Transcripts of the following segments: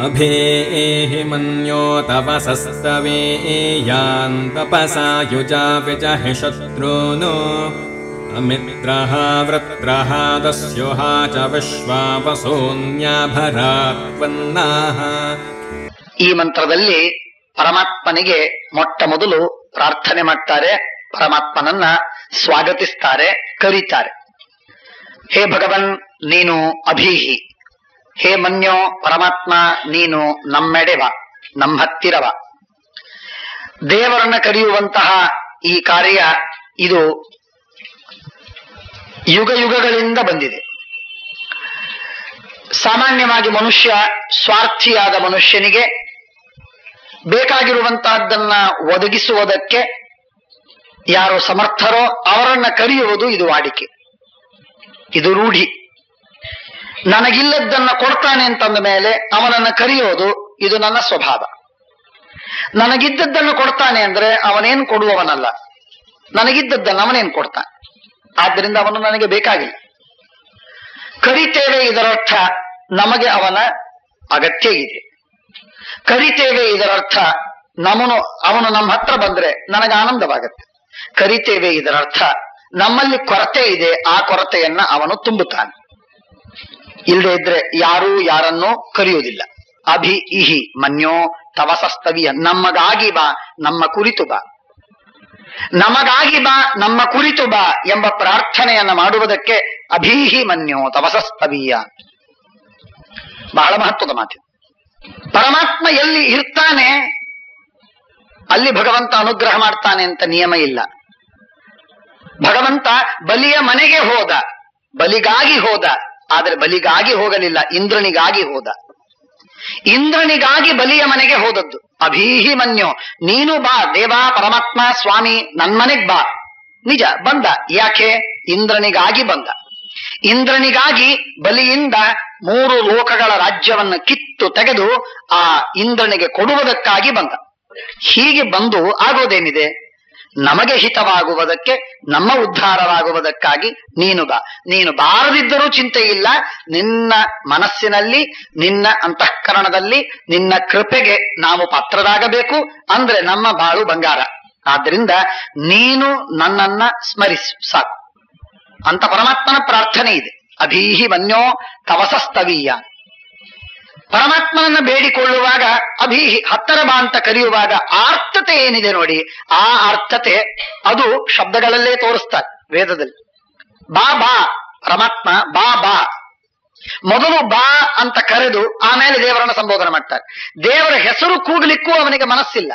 ಅಭೇಹಿ ಮನ್ಯೋ ತಪಸಸ್ತವೇಯಾನ್ ತಪಸಾ ಯುಜಾಪಿಚ ಹಿ ಶತ್ರುನೋ ಅಮಿತ್ರಃ ವೃತ್ರಃ ದಸ್ಯುಃ ಚ ವಿಶ್ವಾವಸೋನ್ಯಾಭರಾತ್ವನ್ನಾಃ. ಈ ಮಂತ್ರದಲ್ಲಿ ಪರಮಾತ್ಮನಿಗೆ ಮೊಟ್ಟ ಮೊದಲು ಪ್ರಾರ್ಥನೆ ಮಾಡ್ತಾರೆ, ಪರಮಾತ್ಮನನ್ನ ಸ್ವಾಗತಿಸ್ತಾರೆ, ಕರೀತಾರೆ. ಹೇ ಭಗವನ್ ನೀನು ಅಭೀಹಿ, ಹೇ ಮನ್ಯೋ ಪರಮಾತ್ಮ ನೀನು ನಮ್ಮೆಡೆವ, ನಮ್ಮ ಹತ್ತಿರವ. ದೇವರನ್ನ ಕರೆಯುವಂತಹ ಈ ಕಾರ್ಯ ಇದು ಯುಗ ಯುಗಗಳಿಂದ ಬಂದಿದೆ. ಸಾಮಾನ್ಯವಾಗಿ ಮನುಷ್ಯ ಸ್ವಾರ್ಥಿಯಾದ ಮನುಷ್ಯನಿಗೆ ಬೇಕಾಗಿರುವಂತಹದ್ದನ್ನ ಒದಗಿಸುವುದಕ್ಕೆ ಯಾರು ಸಮರ್ಥರೋ ಅವರನ್ನ ಕರೆಯುವುದು ಇದು ವಾಡಿಕೆ, ಇದು ರೂಢಿ. ನನಗಿಲ್ಲದ್ದನ್ನ ಕೊಡ್ತಾನೆ ಅಂತಂದ ಮೇಲೆ ಅವನನ್ನ ಕರೆಯೋದು ಇದು ನನ್ನ ಸ್ವಭಾವ. ನನಗಿದ್ದದ್ದನ್ನು ಕೊಡ್ತಾನೆ ಅಂದ್ರೆ ಅವನೇನ್ ಕೊಡುವವನಲ್ಲ, ನನಗಿದ್ದದ್ದನ್ನು ಅವನೇನ್ ಕೊಡ್ತಾನೆ, ಆದ್ದರಿಂದ ಅವನು ನನಗೆ ಬೇಕಾಗಿಲ್ಲ. ಕರಿತೇವೆ ಇದರರ್ಥ ನಮಗೆ ಅವನ ಅಗತ್ಯ ಇದೆ. ಕರಿತೇವೆ ಇದರರ್ಥ ಅವನು ನಮ್ಮ ಹತ್ರ ಬಂದ್ರೆ ನನಗೆ ಆನಂದವಾಗತ್ತೆ. ಕರಿತೇವೆ ಇದರರ್ಥ ನಮ್ಮಲ್ಲಿ ಕೊರತೆ ಇದೆ, ಆ ಕೊರತೆಯನ್ನ ಅವನು ತುಂಬುತ್ತಾನೆ. ಇಲ್ಲದೆ ಇದ್ರೆ ಯಾರೂ ಯಾರನ್ನೂ ಕರೆಯುವುದಿಲ್ಲ. ಅಭಿ ಇಹಿ ಮನ್ಯೋ ತವಸಸ್ತವಿಯ, ನಮಗಾಗಿ ಬಾ, ನಮ್ಮ ಕುರಿತು ಬಾ, ನಮಗಾಗಿ ಬಾ, ನಮ್ಮ ಕುರಿತು ಬಾ ಎಂಬ ಪ್ರಾರ್ಥನೆಯನ್ನ ಮಾಡುವುದಕ್ಕೆ ಅಭೀಹಿ ಮನ್ಯೋ ತವಸಸ್ತವೀಯ. ಬಹಳ ಮಹತ್ವದ ಮಾತು. ಪರಮಾತ್ಮ ಎಲ್ಲಿ ಇರ್ತಾನೆ ಅಲ್ಲಿ ಭಗವಂತ ಅನುಗ್ರಹ ಮಾಡ್ತಾನೆ ಅಂತ ನಿಯಮ ಇಲ್ಲ. ಭಗವಂತ ಬಲಿಯ ಮನೆಗೆ ಹೋದ, ಬಲಿಗಾಗಿ ಹೋದ, ಆದರೆ ಬಲಿಗಾಗಿ ಹೋಗಲಿಲ್ಲ, ಇಂದ್ರನಿಗಾಗಿ ಹೋದ. ಇಂದ್ರನಿಗಾಗಿ ಬಲಿಯ ಮನೆಗೆ ಹೋದದ್ದು. ಅಭೀಹಿ ಮನ್ಯೋ, ನೀನು ಬಾ ದೇವಾ ಪರಮಾತ್ಮ ಸ್ವಾಮಿ ನನ್ಮನೆಗ್ ಬಾ. ನಿಜ ಬಂದ, ಯಾಕೆ? ಇಂದ್ರನಿಗಾಗಿ ಬಂದ. ಇಂದ್ರನಿಗಾಗಿ ಬಲಿಯಿಂದ 3 ಲೋಕಗಳ ರಾಜ್ಯವನ್ನು ಕಿತ್ತು ತೆಗೆದು ಆ ಇಂದ್ರನಿಗೆ ಕೊಡುವುದಕ್ಕಾಗಿ ಬಂದ. ಹೀಗೆ ಬಂದು ಆಗೋದೇನಿದೆ? ನಮಗೆ ಹಿತವಾಗುವುದಕ್ಕೆ, ನಮ್ಮ ಉದ್ಧಾರವಾಗುವುದಕ್ಕಾಗಿ ನೀನು ಬಾ. ನೀನು ಬಾರದಿದ್ದರೂ ಚಿಂತೆ ಇಲ್ಲ, ನಿನ್ನ ಮನಸ್ಸಿನಲ್ಲಿ, ನಿನ್ನ ಅಂತಃಕರಣದಲ್ಲಿ, ನಿನ್ನ ಕೃಪೆಗೆ ನಾವು ಪಾತ್ರರಾಗಬೇಕು. ಅಂದ್ರೆ ನಮ್ಮ ಬಾಳು ಬಂಗಾರ. ಆದ್ರಿಂದ ನೀನು ನನ್ನನ್ನ ಸ್ಮರಿಸು ಸಾಕು ಅಂತ ಪರಮಾತ್ಮನ ಪ್ರಾರ್ಥನೆ ಇದೆ. ಅಭೀಹಿ ಮನ್ಯೋ ತವಸಸ್ತವೀಯ. ಪರಮಾತ್ಮನನ್ನ ಬೇಡಿಕೊಳ್ಳುವಾಗ ಅಭೀಹಿ ಹತ್ತರ ಬಾ ಅಂತ ಕರೆಯುವಾಗ ಆರ್ಥತೆ ಏನಿದೆ ನೋಡಿ, ಆ ಅರ್ಥತೆ ಅದು ಶಬ್ದಗಳಲ್ಲೇ ತೋರಿಸ್ತಾರೆ ವೇದದಲ್ಲಿ. ಬಾ ಬಾ ಪರಮಾತ್ಮ ಬಾ ಬಾ. ಮೊದಲು ಬಾ ಅಂತ ಕರೆದು ಆಮೇಲೆ ದೇವರನ್ನ ಸಂಬೋಧನೆ ಮಾಡ್ತಾರೆ. ದೇವರ ಹೆಸರು ಕೂಗಲಿಕ್ಕೂ ಅವನಿಗೆ ಮನಸ್ಸಿಲ್ಲ.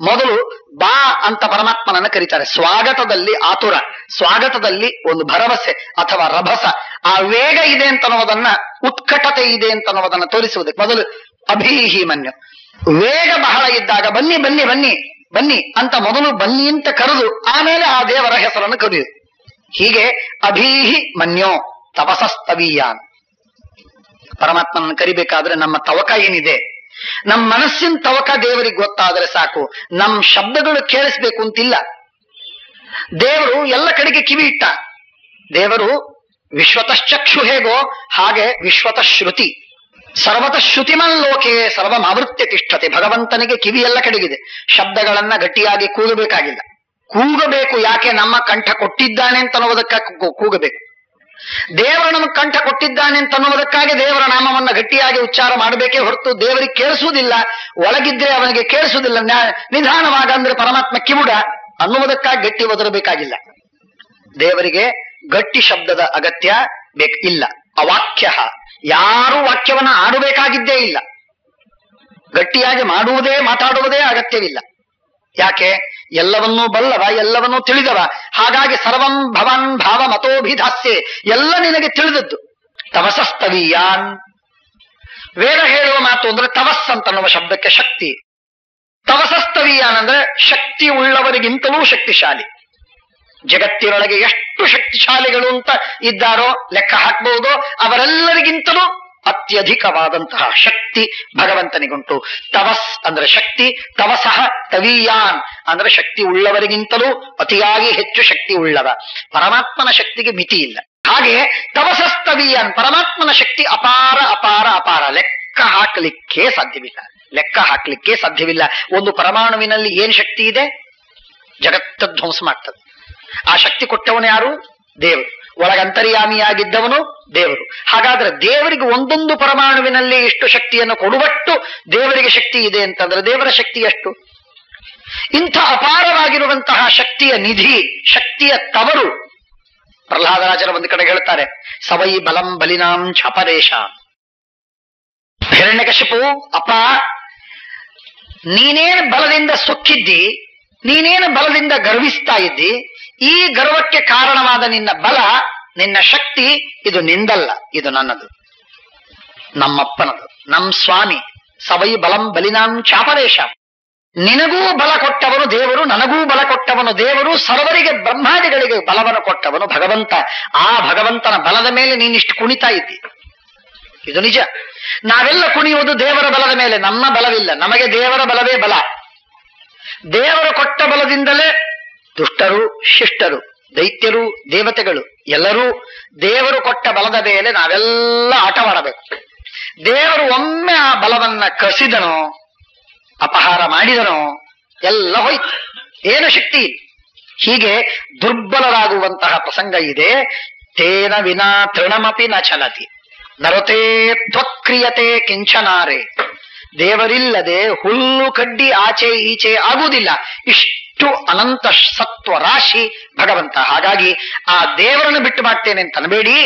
ಮೊದಲು ಬಾ ಅಂತ ಪರಮಾತ್ಮನನ್ನ ಕರೀತಾರೆ. ಸ್ವಾಗತದಲ್ಲಿ ಆತುರ, ಸ್ವಾಗತದಲ್ಲಿ ಒಂದು ಭರವಸೆ ಅಥವಾ ರಭಸ, ಆ ವೇಗ ಇದೆ ಅಂತನ್ನೋದನ್ನ, ಉತ್ಕಟತೆ ಇದೆ ಅಂತನ್ನೋದನ್ನ ತೋರಿಸುವುದಕ್ಕೆ ಮೊದಲು ಅಭೀಹಿ ಮನ್ಯ. ವೇಗ ಬಹಳ ಇದ್ದಾಗ ಬನ್ನಿ ಬನ್ನಿ ಬನ್ನಿ ಬನ್ನಿ ಅಂತ ಮೊದಲು ಬನ್ನಿ ಅಂತ ಕರೆದು ಆಮೇಲೆ ಆ ದೇವರ ಹೆಸರನ್ನು ಕರೆಯುವುದು. ಹೀಗೆ ಅಭೀಹಿ ಮನ್ಯೋ ತಪಸಸ್ತವೀಯಾನ್. ಪರಮಾತ್ಮನನ್ನು ಕರಿಬೇಕಾದ್ರೆ ನಮ್ಮ ತವಕ ಏನಿದೆ, ನಮ್ಮ ಮನಸ್ಸಿನ ತವಕ ದೇವರಿಗೆ ಗೊತ್ತಾದ್ರೆ ಸಾಕು. ನಮ್ಮ ಶಬ್ದಗಳು ಕೇಳಿಸ್ಬೇಕು ಅಂತಿಲ್ಲ. ದೇವರು ಎಲ್ಲ ಕಡೆಗೆ ಕಿವಿ ಇಟ್ಟ. ದೇವರು ವಿಶ್ವತಶ್ಚಕ್ಷು ಹೇಗೋ ಹಾಗೆ ವಿಶ್ವತಃ ಶ್ರುತಿ, ಸರ್ವತಃ ಶ್ರುತಿಮನ್ ಲೋಕೆ ಸರ್ವಂ ಆವೃತ್ಯ ತಿಷ್ಠತೆ. ಭಗವಂತನಿಗೆ ಕಿವಿ ಎಲ್ಲ ಕಡೆಗಿದೆ. ಶಬ್ದಗಳನ್ನ ಗಟ್ಟಿಯಾಗಿ ಕೂಗಬೇಕಾಗಿಲ್ಲ. ಕೂಗಬೇಕು ಯಾಕೆ? ನಮ್ಮ ಕಂಠ ಕೊಟ್ಟಿದ್ದಾನೆ ಅಂತನ್ನುವುದಕ್ಕಾಗಿ ಕೂಗಬೇಕು. ದೇವರು ನಮಗೆ ಕಂಠ ಕೊಟ್ಟಿದ್ದಾನೆ ಅಂತನ್ನುವುದಕ್ಕಾಗಿ ದೇವರ ನಾಮವನ್ನ ಗಟ್ಟಿಯಾಗಿ ಉಚ್ಚಾರ ಮಾಡಬೇಕೇ ಹೊರತು ದೇವರಿಗೆ ಕೇಳಿಸುವುದಿಲ್ಲ. ಒಳಗಿದ್ರೆ ಅವನಿಗೆ ಕೇಳಿಸುವುದಿಲ್ಲ. ನಿಧಾನವಾಗ ಅಂದ್ರೆ ಪರಮಾತ್ಮ ಕಿವುಡ ಅನ್ನುವುದಕ್ಕಾಗಿ ಗಟ್ಟಿ ಒದರಬೇಕಾಗಿಲ್ಲ. ದೇವರಿಗೆ ಗಟ್ಟಿ ಶಬ್ದದ ಅಗತ್ಯ ಇಲ್ಲ. ಅವಾಕ್ಯ, ಯಾರು ವಾಕ್ಯವನ್ನ ಆಡಬೇಕಾಗಿದ್ದೇ ಇಲ್ಲ. ಗಟ್ಟಿಯಾಗಿ ಮಾತಾಡುವುದೇ ಅಗತ್ಯವಿಲ್ಲ. ಯಾಕೆ? ಎಲ್ಲವನ್ನೂ ಬಲ್ಲವ, ಎಲ್ಲವನ್ನೂ ತಿಳಿದವ. ಹಾಗಾಗಿ ಸರ್ವಂ ಭವನ್ ಭಾವ ಮತೋಭಿಧಾಸ್ಯೆ, ಎಲ್ಲ ನಿನಗೆ ತಿಳಿದದ್ದು. ತವಸಸ್ತವೀಯಾನ್. ವೇದ ಹೇಳುವ ಮಾತು ಅಂದ್ರೆ ತವಸ್ ಅಂತನ್ನುವ ಶಬ್ದಕ್ಕೆ ಶಕ್ತಿ. ತವಸಸ್ತವೀಯಾನ್ ಅಂದ್ರೆ ಶಕ್ತಿ ಉಳ್ಳವರಿಗಿಂತಲೂ ಶಕ್ತಿಶಾಲಿ. ಜಗತ್ತಿನೊಳಗೆ ಎಷ್ಟು ಶಕ್ತಿಶಾಲಿಗಳು ಅಂತ ಇದ್ದಾರೋ ಲೆಕ್ಕ ಹಾಕಬಹುದು. ಅವರೆಲ್ಲರಿಗಿಂತಲೂ ಅತ್ಯಧಿಕವಾದಂತಹ ಶಕ್ತಿ ಭಗವಂತನಿಗುಂಟು. ತವಸ್ ಅಂದ್ರೆ ಶಕ್ತಿ, ತವಸಃ ತವೀಯಾನ್ ಅಂದ್ರೆ ಶಕ್ತಿ ಉಳ್ಳವರಿಗಿಂತಲೂ ಅತಿಯಾಗಿ ಹೆಚ್ಚು ಶಕ್ತಿ ಉಳ್ಳವ. ಪರಮಾತ್ಮನ ಶಕ್ತಿಗೆ ಮಿತಿ ಇಲ್ಲ. ಹಾಗೆ ತವಸಸ್ತವೀಯಾನ್, ಪರಮಾತ್ಮನ ಶಕ್ತಿ ಅಪಾರ ಅಪಾರ ಅಪಾರ, ಲೆಕ್ಕ ಹಾಕಲಿಕ್ಕೆ ಸಾಧ್ಯವಿಲ್ಲ. ಲೆಕ್ಕ ಹಾಕಲಿಕ್ಕೆ ಸಾಧ್ಯವಿಲ್ಲ. ಒಂದು ಪರಮಾಣುವಿನಲ್ಲಿ ಏನ್ ಶಕ್ತಿ ಇದೆ? ಜಗತ್ತ ಧ್ವಂಸ ಮಾಡ್ತದೆ. ಆ ಶಕ್ತಿ ಕೊಟ್ಟವನು ಯಾರು? ದೇವರು. ಒಳಗಂತರ್ಯಾಮಿಯಾಗಿದ್ದವನು ದೇವರು. ಹಾಗಾದ್ರೆ ದೇವರಿಗೆ ಒಂದೊಂದು ಪರಮಾಣುವಿನಲ್ಲಿ ಇಷ್ಟು ಶಕ್ತಿಯನ್ನು ಕೊಡುವಟ್ಟು ದೇವರಿಗೆ ಶಕ್ತಿ ಇದೆ ಅಂತಂದ್ರೆ ದೇವರ ಶಕ್ತಿ ಎಷ್ಟು? ಇಂಥ ಅಪಾರವಾಗಿರುವಂತಹ ಶಕ್ತಿಯ ನಿಧಿ, ಶಕ್ತಿಯ ತವರು ಪ್ರಹ್ಲಾದರಾಜರ ಒಂದು ಕಡೆ ಹೇಳ್ತಾರೆ, ಸವೈ ಬಲಂ ಬಲಿನಾಂ ಛಪರೇಶ. ಹಿರಣ್ಯಕಶಿಪು, ಅಪ್ಪ ನೀನೇನು ಬಲದಿಂದ ಸೊಕ್ಕಿದ್ದಿ, ನೀನೇನು ಬಲದಿಂದ ಗರ್ವಿಸ್ತಾ ಇದ್ದಿ, ಈ ಗರ್ವಕ್ಕೆ ಕಾರಣವಾದ ನಿನ್ನ ಬಲ, ನಿನ್ನ ಶಕ್ತಿ ಇದು ನಿಂದಲ್ಲ, ಇದು ನನ್ನದು, ನಮ್ಮಪ್ಪನದು, ನಮ್ ಸ್ವಾಮಿ. ಸವೈ ಬಲಂ ಬಲಿನಾಂ ಚಾಪರೇಶ. ನಿನಗೂ ಬಲ ಕೊಟ್ಟವನು ದೇವರು, ನನಗೂ ಬಲ ಕೊಟ್ಟವನು ದೇವರು, ಸರ್ವರಿಗೆ ಬ್ರಹ್ಮಾದಿಗಳಿಗೆ ಬಲವನ್ನು ಕೊಟ್ಟವನು ಭಗವಂತ. ಆ ಭಗವಂತನ ಬಲದ ಮೇಲೆ ನೀನಿಷ್ಟು ಕುಣಿತಾ ಇದ್ದಿ, ಇದು ನಿಜ. ನಾವೆಲ್ಲ ಕುಣಿಯುವುದು ದೇವರ ಬಲದ ಮೇಲೆ, ನಮ್ಮ ಬಲವಿಲ್ಲ. ನಮಗೆ ದೇವರ ಬಲವೇ ಬಲ. ದೇವರು ಕೊಟ್ಟ ಬಲದಿಂದಲೇ ದುಷ್ಟರು, ಶಿಷ್ಟರು, ದೈತ್ಯರು, ದೇವತೆಗಳು ಎಲ್ಲರೂ ದೇವರು ಕೊಟ್ಟ ಬಲದ ಮೇಲೆ ನಾವೆಲ್ಲ ಆಟವಾಡಬೇಕು. ದೇವರು ಒಮ್ಮೆ ಆ ಬಲವನ್ನ ಕಸಿದನೋ, ಅಪಹಾರ ಮಾಡಿದನೋ, ಎಲ್ಲ ಹೋಯ್ತು, ಏನು ಶಕ್ತಿ ಇಲ್ಲ. ಹೀಗೆ ದುರ್ಬಲರಾಗುವಂತಹ ಪ್ರಸಂಗ ಇದೆ. ತೇನ ವಿನಾ ತೃಣಮಪಿ ನ ಚಲತಿ ನರತೆ ತ್ವಕ್ರಿಯತೆ ಕಿಂಚನಾರೆ. ದೇವರಿಲ್ಲದೆ ಹುಲ್ಲು ಕಡ್ಡಿ ಆಚೆ ಈಚೆ ಆಗುವುದಿಲ್ಲ. ಇಷ್ಟು ಅನಂತ ಸತ್ವ ರಾಶಿ ಭಗವಂತ. ಹಾಗಾಗಿ ಆ ದೇವರನ್ನು ಬಿಟ್ಟು ಮಾಡ್ತೇನೆ ಅಂತ ಅನ್ಬೇಡಿ.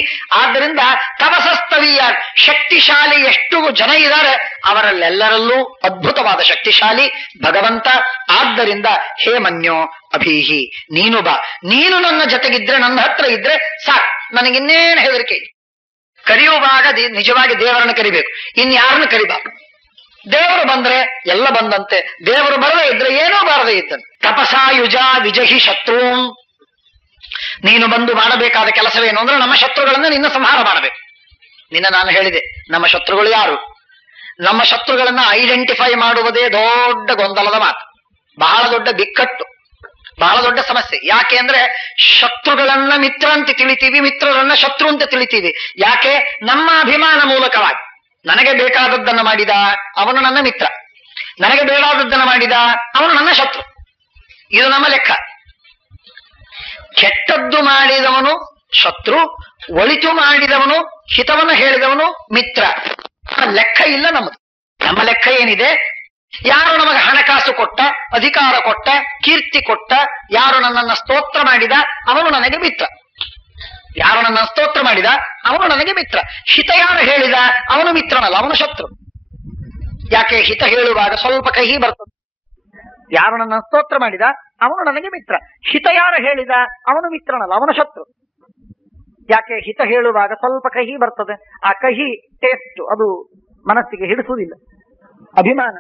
ಆದ್ದರಿಂದ ತಪಸಸ್ತವೀಯ ಶಕ್ತಿಶಾಲಿ ಎಷ್ಟು ಜನ ಇದ್ದಾರೆ, ಅವರಲ್ಲೆಲ್ಲರಲ್ಲೂ ಅದ್ಭುತವಾದ ಶಕ್ತಿಶಾಲಿ ಭಗವಂತ. ಆದ್ದರಿಂದ ಹೇ ಮನ್ಯೋ ಅಭೀಹಿ, ನೀನು ಬಾ. ನೀನು ನನ್ನ ಜೊತೆಗಿದ್ರೆ, ನನ್ನ ಹತ್ರ ಇದ್ರೆ ಸಾಕು, ನನಗಿನ್ನೇನು ಹೆದರಿಕೆ. ಕರೆಯುವಾಗ ನಿಜವಾಗಿ ದೇವರನ್ನು ಕರಿಬೇಕು, ಇನ್ಯಾರನ್ನು ಕರಿಬಾರ್ದು. ದೇವರು ಬಂದ್ರೆ ಎಲ್ಲ ಬಂದಂತೆ, ದೇವರು ಬರದೇ ಇದ್ರೆ ಏನೋ ಬಾರದೇ ಇದ್ದಂತೆ. ತಪಸಾಯುಜ ವಿಜಹಿ ಶತ್ರು. ನೀನು ಬಂದು ಮಾಡಬೇಕಾದ ಕೆಲಸವೇನು ಅಂದ್ರೆ ನಮ್ಮ ಶತ್ರುಗಳನ್ನ ನಿನ್ನ ಸಂಹಾರ ಮಾಡಬೇಕು. ನಾನು ಹೇಳಿದೆ, ನಮ್ಮ ಶತ್ರುಗಳು ಯಾರು? ನಮ್ಮ ಶತ್ರುಗಳನ್ನ ಐಡೆಂಟಿಫೈ ಮಾಡುವುದೇ ದೊಡ್ಡ ಗೊಂದಲದ ಮಾತು, ಬಹಳ ದೊಡ್ಡ ಬಿಕ್ಕಟ್ಟು, ಬಹಳ ದೊಡ್ಡ ಸಮಸ್ಯೆ. ಯಾಕೆ ಅಂದ್ರೆ ಶತ್ರುಗಳನ್ನ ಮಿತ್ರ ಅಂತ ತಿಳಿತೀವಿ, ಮಿತ್ರರನ್ನ ಶತ್ರು ಅಂತ ತಿಳಿತೀವಿ. ಯಾಕೆ? ನಮ್ಮ ಅಭಿಮಾನ ಮೂಲಕವಾಗಿ. ನನಗೆ ಬೇಕಾದದ್ದನ್ನು ಮಾಡಿದ ಅವನು ನನ್ನ ಮಿತ್ರ, ನನಗೆ ಬೇಡಾದದ್ದನ್ನು ಮಾಡಿದ ಅವನು ನನ್ನ ಶತ್ರು. ಇದು ನಮ್ಮ ಲೆಕ್ಕ. ಕೆಟ್ಟದ್ದು ಮಾಡಿದವನು ಶತ್ರು, ಒಳಿತು ಮಾಡಿದವನು, ಹಿತವನ್ನು ಹೇಳಿದವನು ಮಿತ್ರ. ಲೆಕ್ಕ ಇಲ್ಲ ನಮ್ಮದು. ನಮ್ಮ ಲೆಕ್ಕ ಏನಿದೆ? ಯಾರು ನಮಗೆ ಹಣಕಾಸು ಕೊಟ್ಟ, ಅಧಿಕಾರ ಕೊಟ್ಟ, ಕೀರ್ತಿ ಕೊಟ್ಟ, ಯಾರು ನನ್ನನ್ನು ಸ್ತೋತ್ರ ಮಾಡಿದ ಅವನು ನನಗೆ ಮಿತ್ರ. ಯಾರು ನನ್ನ ಸ್ತೋತ್ರ ಮಾಡಿದ ಅವನು ನನಗೆ ಮಿತ್ರ. ಹಿತ ಯಾರು ಹೇಳಿದ ಅವನು ಮಿತ್ರನಲ್ಲ, ಅವನು ಶತ್ರು. ಯಾಕೆ? ಹಿತ ಹೇಳುವಾಗ ಸ್ವಲ್ಪ ಕಹಿ ಬರ್ತದೆ. ಯಾರು ನನ್ನ ಸ್ತೋತ್ರ ಮಾಡಿದ ಅವನು ನನಗೆ ಮಿತ್ರ. ಹಿತ ಯಾರು ಹೇಳಿದ ಅವನು ಮಿತ್ರನಲ್ಲ, ಅವನು ಶತ್ರು. ಯಾಕೆ? ಹಿತ ಹೇಳುವಾಗ ಸ್ವಲ್ಪ ಕಹಿ ಬರ್ತದೆ. ಆ ಕಹಿ ಟೇಸ್ಟ್ ಅದು ಮನಸ್ಸಿಗೆ ಹಿಡಿಸುವುದಿಲ್ಲ. ಅಭಿಮಾನ,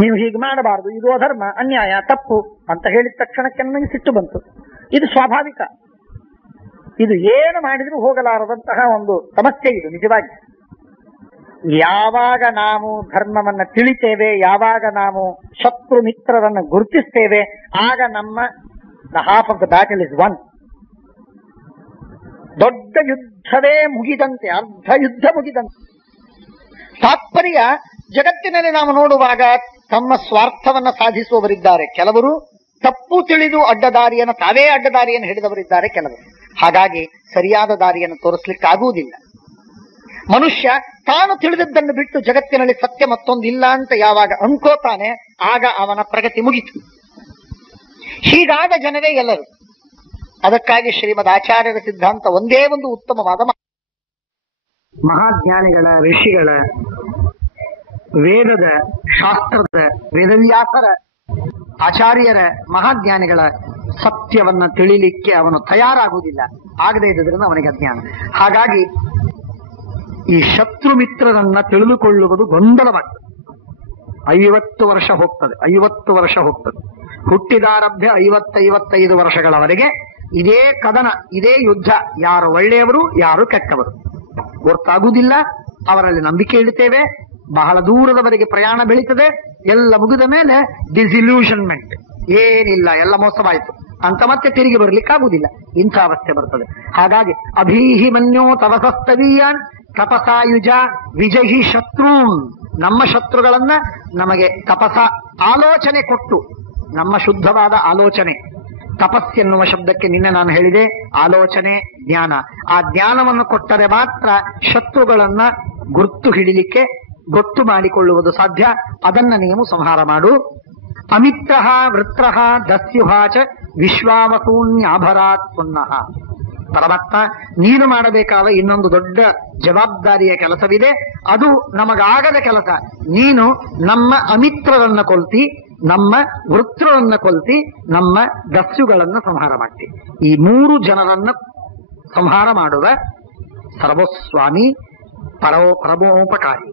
ನೀವು ಹೀಗೆ ಮಾಡಬಾರದು, ಇದು ಅಧರ್ಮ, ಅನ್ಯಾಯ, ತಪ್ಪು ಅಂತ ಹೇಳಿದ ತಕ್ಷಣಕ್ಕೆ ನನಗೆ ಸಿಟ್ಟು ಬಂತು. ಇದು ಸ್ವಾಭಾವಿಕ. ಇದು ಏನು ಮಾಡಿದ್ರೂ ಹೋಗಲಾರದಂತಹ ಒಂದು ಸಮಸ್ಯೆ ಇದು ನಿಜವಾಗಿ. ಯಾವಾಗ ನಾವು ಧರ್ಮವನ್ನ ತಿಳಿತೇವೆ, ಯಾವಾಗ ನಾವು ಶತ್ರು ಮಿತ್ರರನ್ನು ಗುರುತಿಸ್ತೇವೆ, ಆಗ ನಮ್ಮ the half of the battle is one. ದೊಡ್ಡ ಯುದ್ಧವೇ ಮುಗಿದಂತೆ, ಅರ್ಧ ಯುದ್ಧ ಮುಗಿದಂತೆ. ತಾತ್ಪರ್ಯ, ಜಗತ್ತಿನಲ್ಲಿ ನಾವು ನೋಡುವಾಗ ತಮ್ಮ ಸ್ವಾರ್ಥವನ್ನ ಸಾಧಿಸುವವರಿದ್ದಾರೆ ಕೆಲವರು, ತಪ್ಪು ತಿಳಿದು ಅಡ್ಡದಾರಿಯನ್ನು, ತಾವೇ ಅಡ್ಡದಾರಿಯನ್ನು ಹಿಡಿದವರಿದ್ದಾರೆ ಕೆಲವರು. ಹಾಗಾಗಿ ಸರಿಯಾದ ದಾರಿಯನ್ನು ತೋರಿಸ್ಲಿಕ್ಕಾಗುವುದಿಲ್ಲ. ಮನುಷ್ಯ ತಾನು ತಿಳಿದದ್ದನ್ನು ಬಿಟ್ಟು ಜಗತ್ತಿನಲ್ಲಿ ಸತ್ಯ ಮತ್ತೊಂದಿಲ್ಲ ಅಂತ ಯಾವಾಗ ಅನ್ಕೋತಾನೆ, ಆಗ ಅವನ ಪ್ರಗತಿ ಮುಗಿತು. ಹೀಗಾದ ಜನರೇ ಎಲ್ಲರೂ. ಅದಕ್ಕಾಗಿ ಶ್ರೀಮದ್ ಆಚಾರ್ಯರ ಸಿದ್ಧಾಂತ ಒಂದೇ ಒಂದು ಉತ್ತಮವಾದ ಮಹಾಜ್ಞಾನಿಗಳ, ಋಷಿಗಳ, ವೇದದ, ಶಾಸ್ತ್ರದ, ವೇದವ್ಯಾಸರ, ಆಚಾರ್ಯರ, ಮಹಾಜ್ಞಾನಿಗಳ ಸತ್ಯವನ್ನ ತಿಳಿಲಿಕ್ಕೆ ಅವನು ತಯಾರಾಗುವುದಿಲ್ಲ. ಆಗದೇ ಇದ್ರಿಂದ ಅವನಿಗೆ ಅಜ್ಞಾನ. ಹಾಗಾಗಿ ಈ ಶತ್ರು ಮಿತ್ರರನ್ನ ತಿಳಿದುಕೊಳ್ಳುವುದು ಗೊಂದಲವಾಗ್ತದೆ. 50 ವರ್ಷ ಹೋಗ್ತದೆ, 50 ವರ್ಷ ಹೋಗ್ತದೆ. ಹುಟ್ಟಿದಾರಭ್ಯ 50-55 ವರ್ಷಗಳವರೆಗೆ ಇದೇ ಕದನ, ಇದೇ ಯುದ್ಧ. ಯಾರು ಒಳ್ಳೆಯವರು, ಯಾರು ಕೆಟ್ಟವರು ಗೊತ್ತಾಗುವುದಿಲ್ಲ. ಅವರಲ್ಲಿ ನಂಬಿಕೆ ಇಡ್ತೇವೆ, ಬಹಳ ದೂರದವರೆಗೆ ಪ್ರಯಾಣ ಬೆಳೀತದೆ. ಎಲ್ಲ ಮುಗಿದ ಮೇಲೆ ಡಿಸಿಲ್ಯೂಷನ್ಮೆಂಟ್, ಏನಿಲ್ಲ, ಎಲ್ಲ ಮೋಸವಾಯಿತು ಅಂತ ಮತ್ತೆ ತಿರುಗಿ ಬರ್ಲಿಕ್ಕಾಗುವುದಿಲ್ಲ. ಇಂಥ ಅವಸ್ಥೆ ಬರ್ತದೆ. ಹಾಗಾಗಿ ಅಭೀಹಿ ಮನ್ಯೋ ತವಸಸ್ತವೀಯಾನ್ ತಪಸಾಯುಜ ವಿಜಹಿ ಶತ್ರುನ್, ನಮ್ಮ ಶತ್ರುಗಳನ್ನ ನಮಗೆ ತಪಸ ಆಲೋಚನೆ ಕೊಟ್ಟು, ನಮ್ಮ ಶುದ್ಧವಾದ ಆಲೋಚನೆ. ತಪಸ್ಸೆನ್ನುವ ಶಬ್ದಕ್ಕೆ ನಿನ್ನೆ ನಾನು ಹೇಳಿದೆ ಆಲೋಚನೆ, ಜ್ಞಾನ. ಆ ಜ್ಞಾನವನ್ನು ಕೊಟ್ಟರೆ ಮಾತ್ರ ಶತ್ರುಗಳನ್ನ ಗುರ್ತು ಹಿಡಿಲಿಕ್ಕೆ, ಗೊತ್ತು ಮಾಡಿಕೊಳ್ಳುವುದು ಸಾಧ್ಯ. ಅದನ್ನ ನೀವು ಸಂಹಾರ ಮಾಡು. ಅಮಿತ್ರ ವೃತ್ರ ದಸ್ಯುಹಾಚ ವಿಶ್ವಾವಸೂನ್ಯಾಭರಾತ್ ಪುನಃ. ಪರಮಾತ್ಮ, ನೀನು ಮಾಡಬೇಕಾದ ಇನ್ನೊಂದು ದೊಡ್ಡ ಜವಾಬ್ದಾರಿಯ ಕೆಲಸವಿದೆ. ಅದು ನಮಗಾಗದ ಕೆಲಸ. ನೀನು ನಮ್ಮ ಅಮಿತ್ರರನ್ನ ಕೊಲ್ತಿ, ನಮ್ಮ ವೃತ್ರರನ್ನ ಕೊಲ್ತಿ, ನಮ್ಮ ದಸ್ಯುಗಳನ್ನ ಸಂಹಾರ ಮಾಡ್ತಿ. ಈ 3 ಜನರನ್ನ ಸಂಹಾರ ಮಾಡುವ ಸರ್ವಸ್ವಾಮಿ, ಪರಮೋಪಕಾರಿ,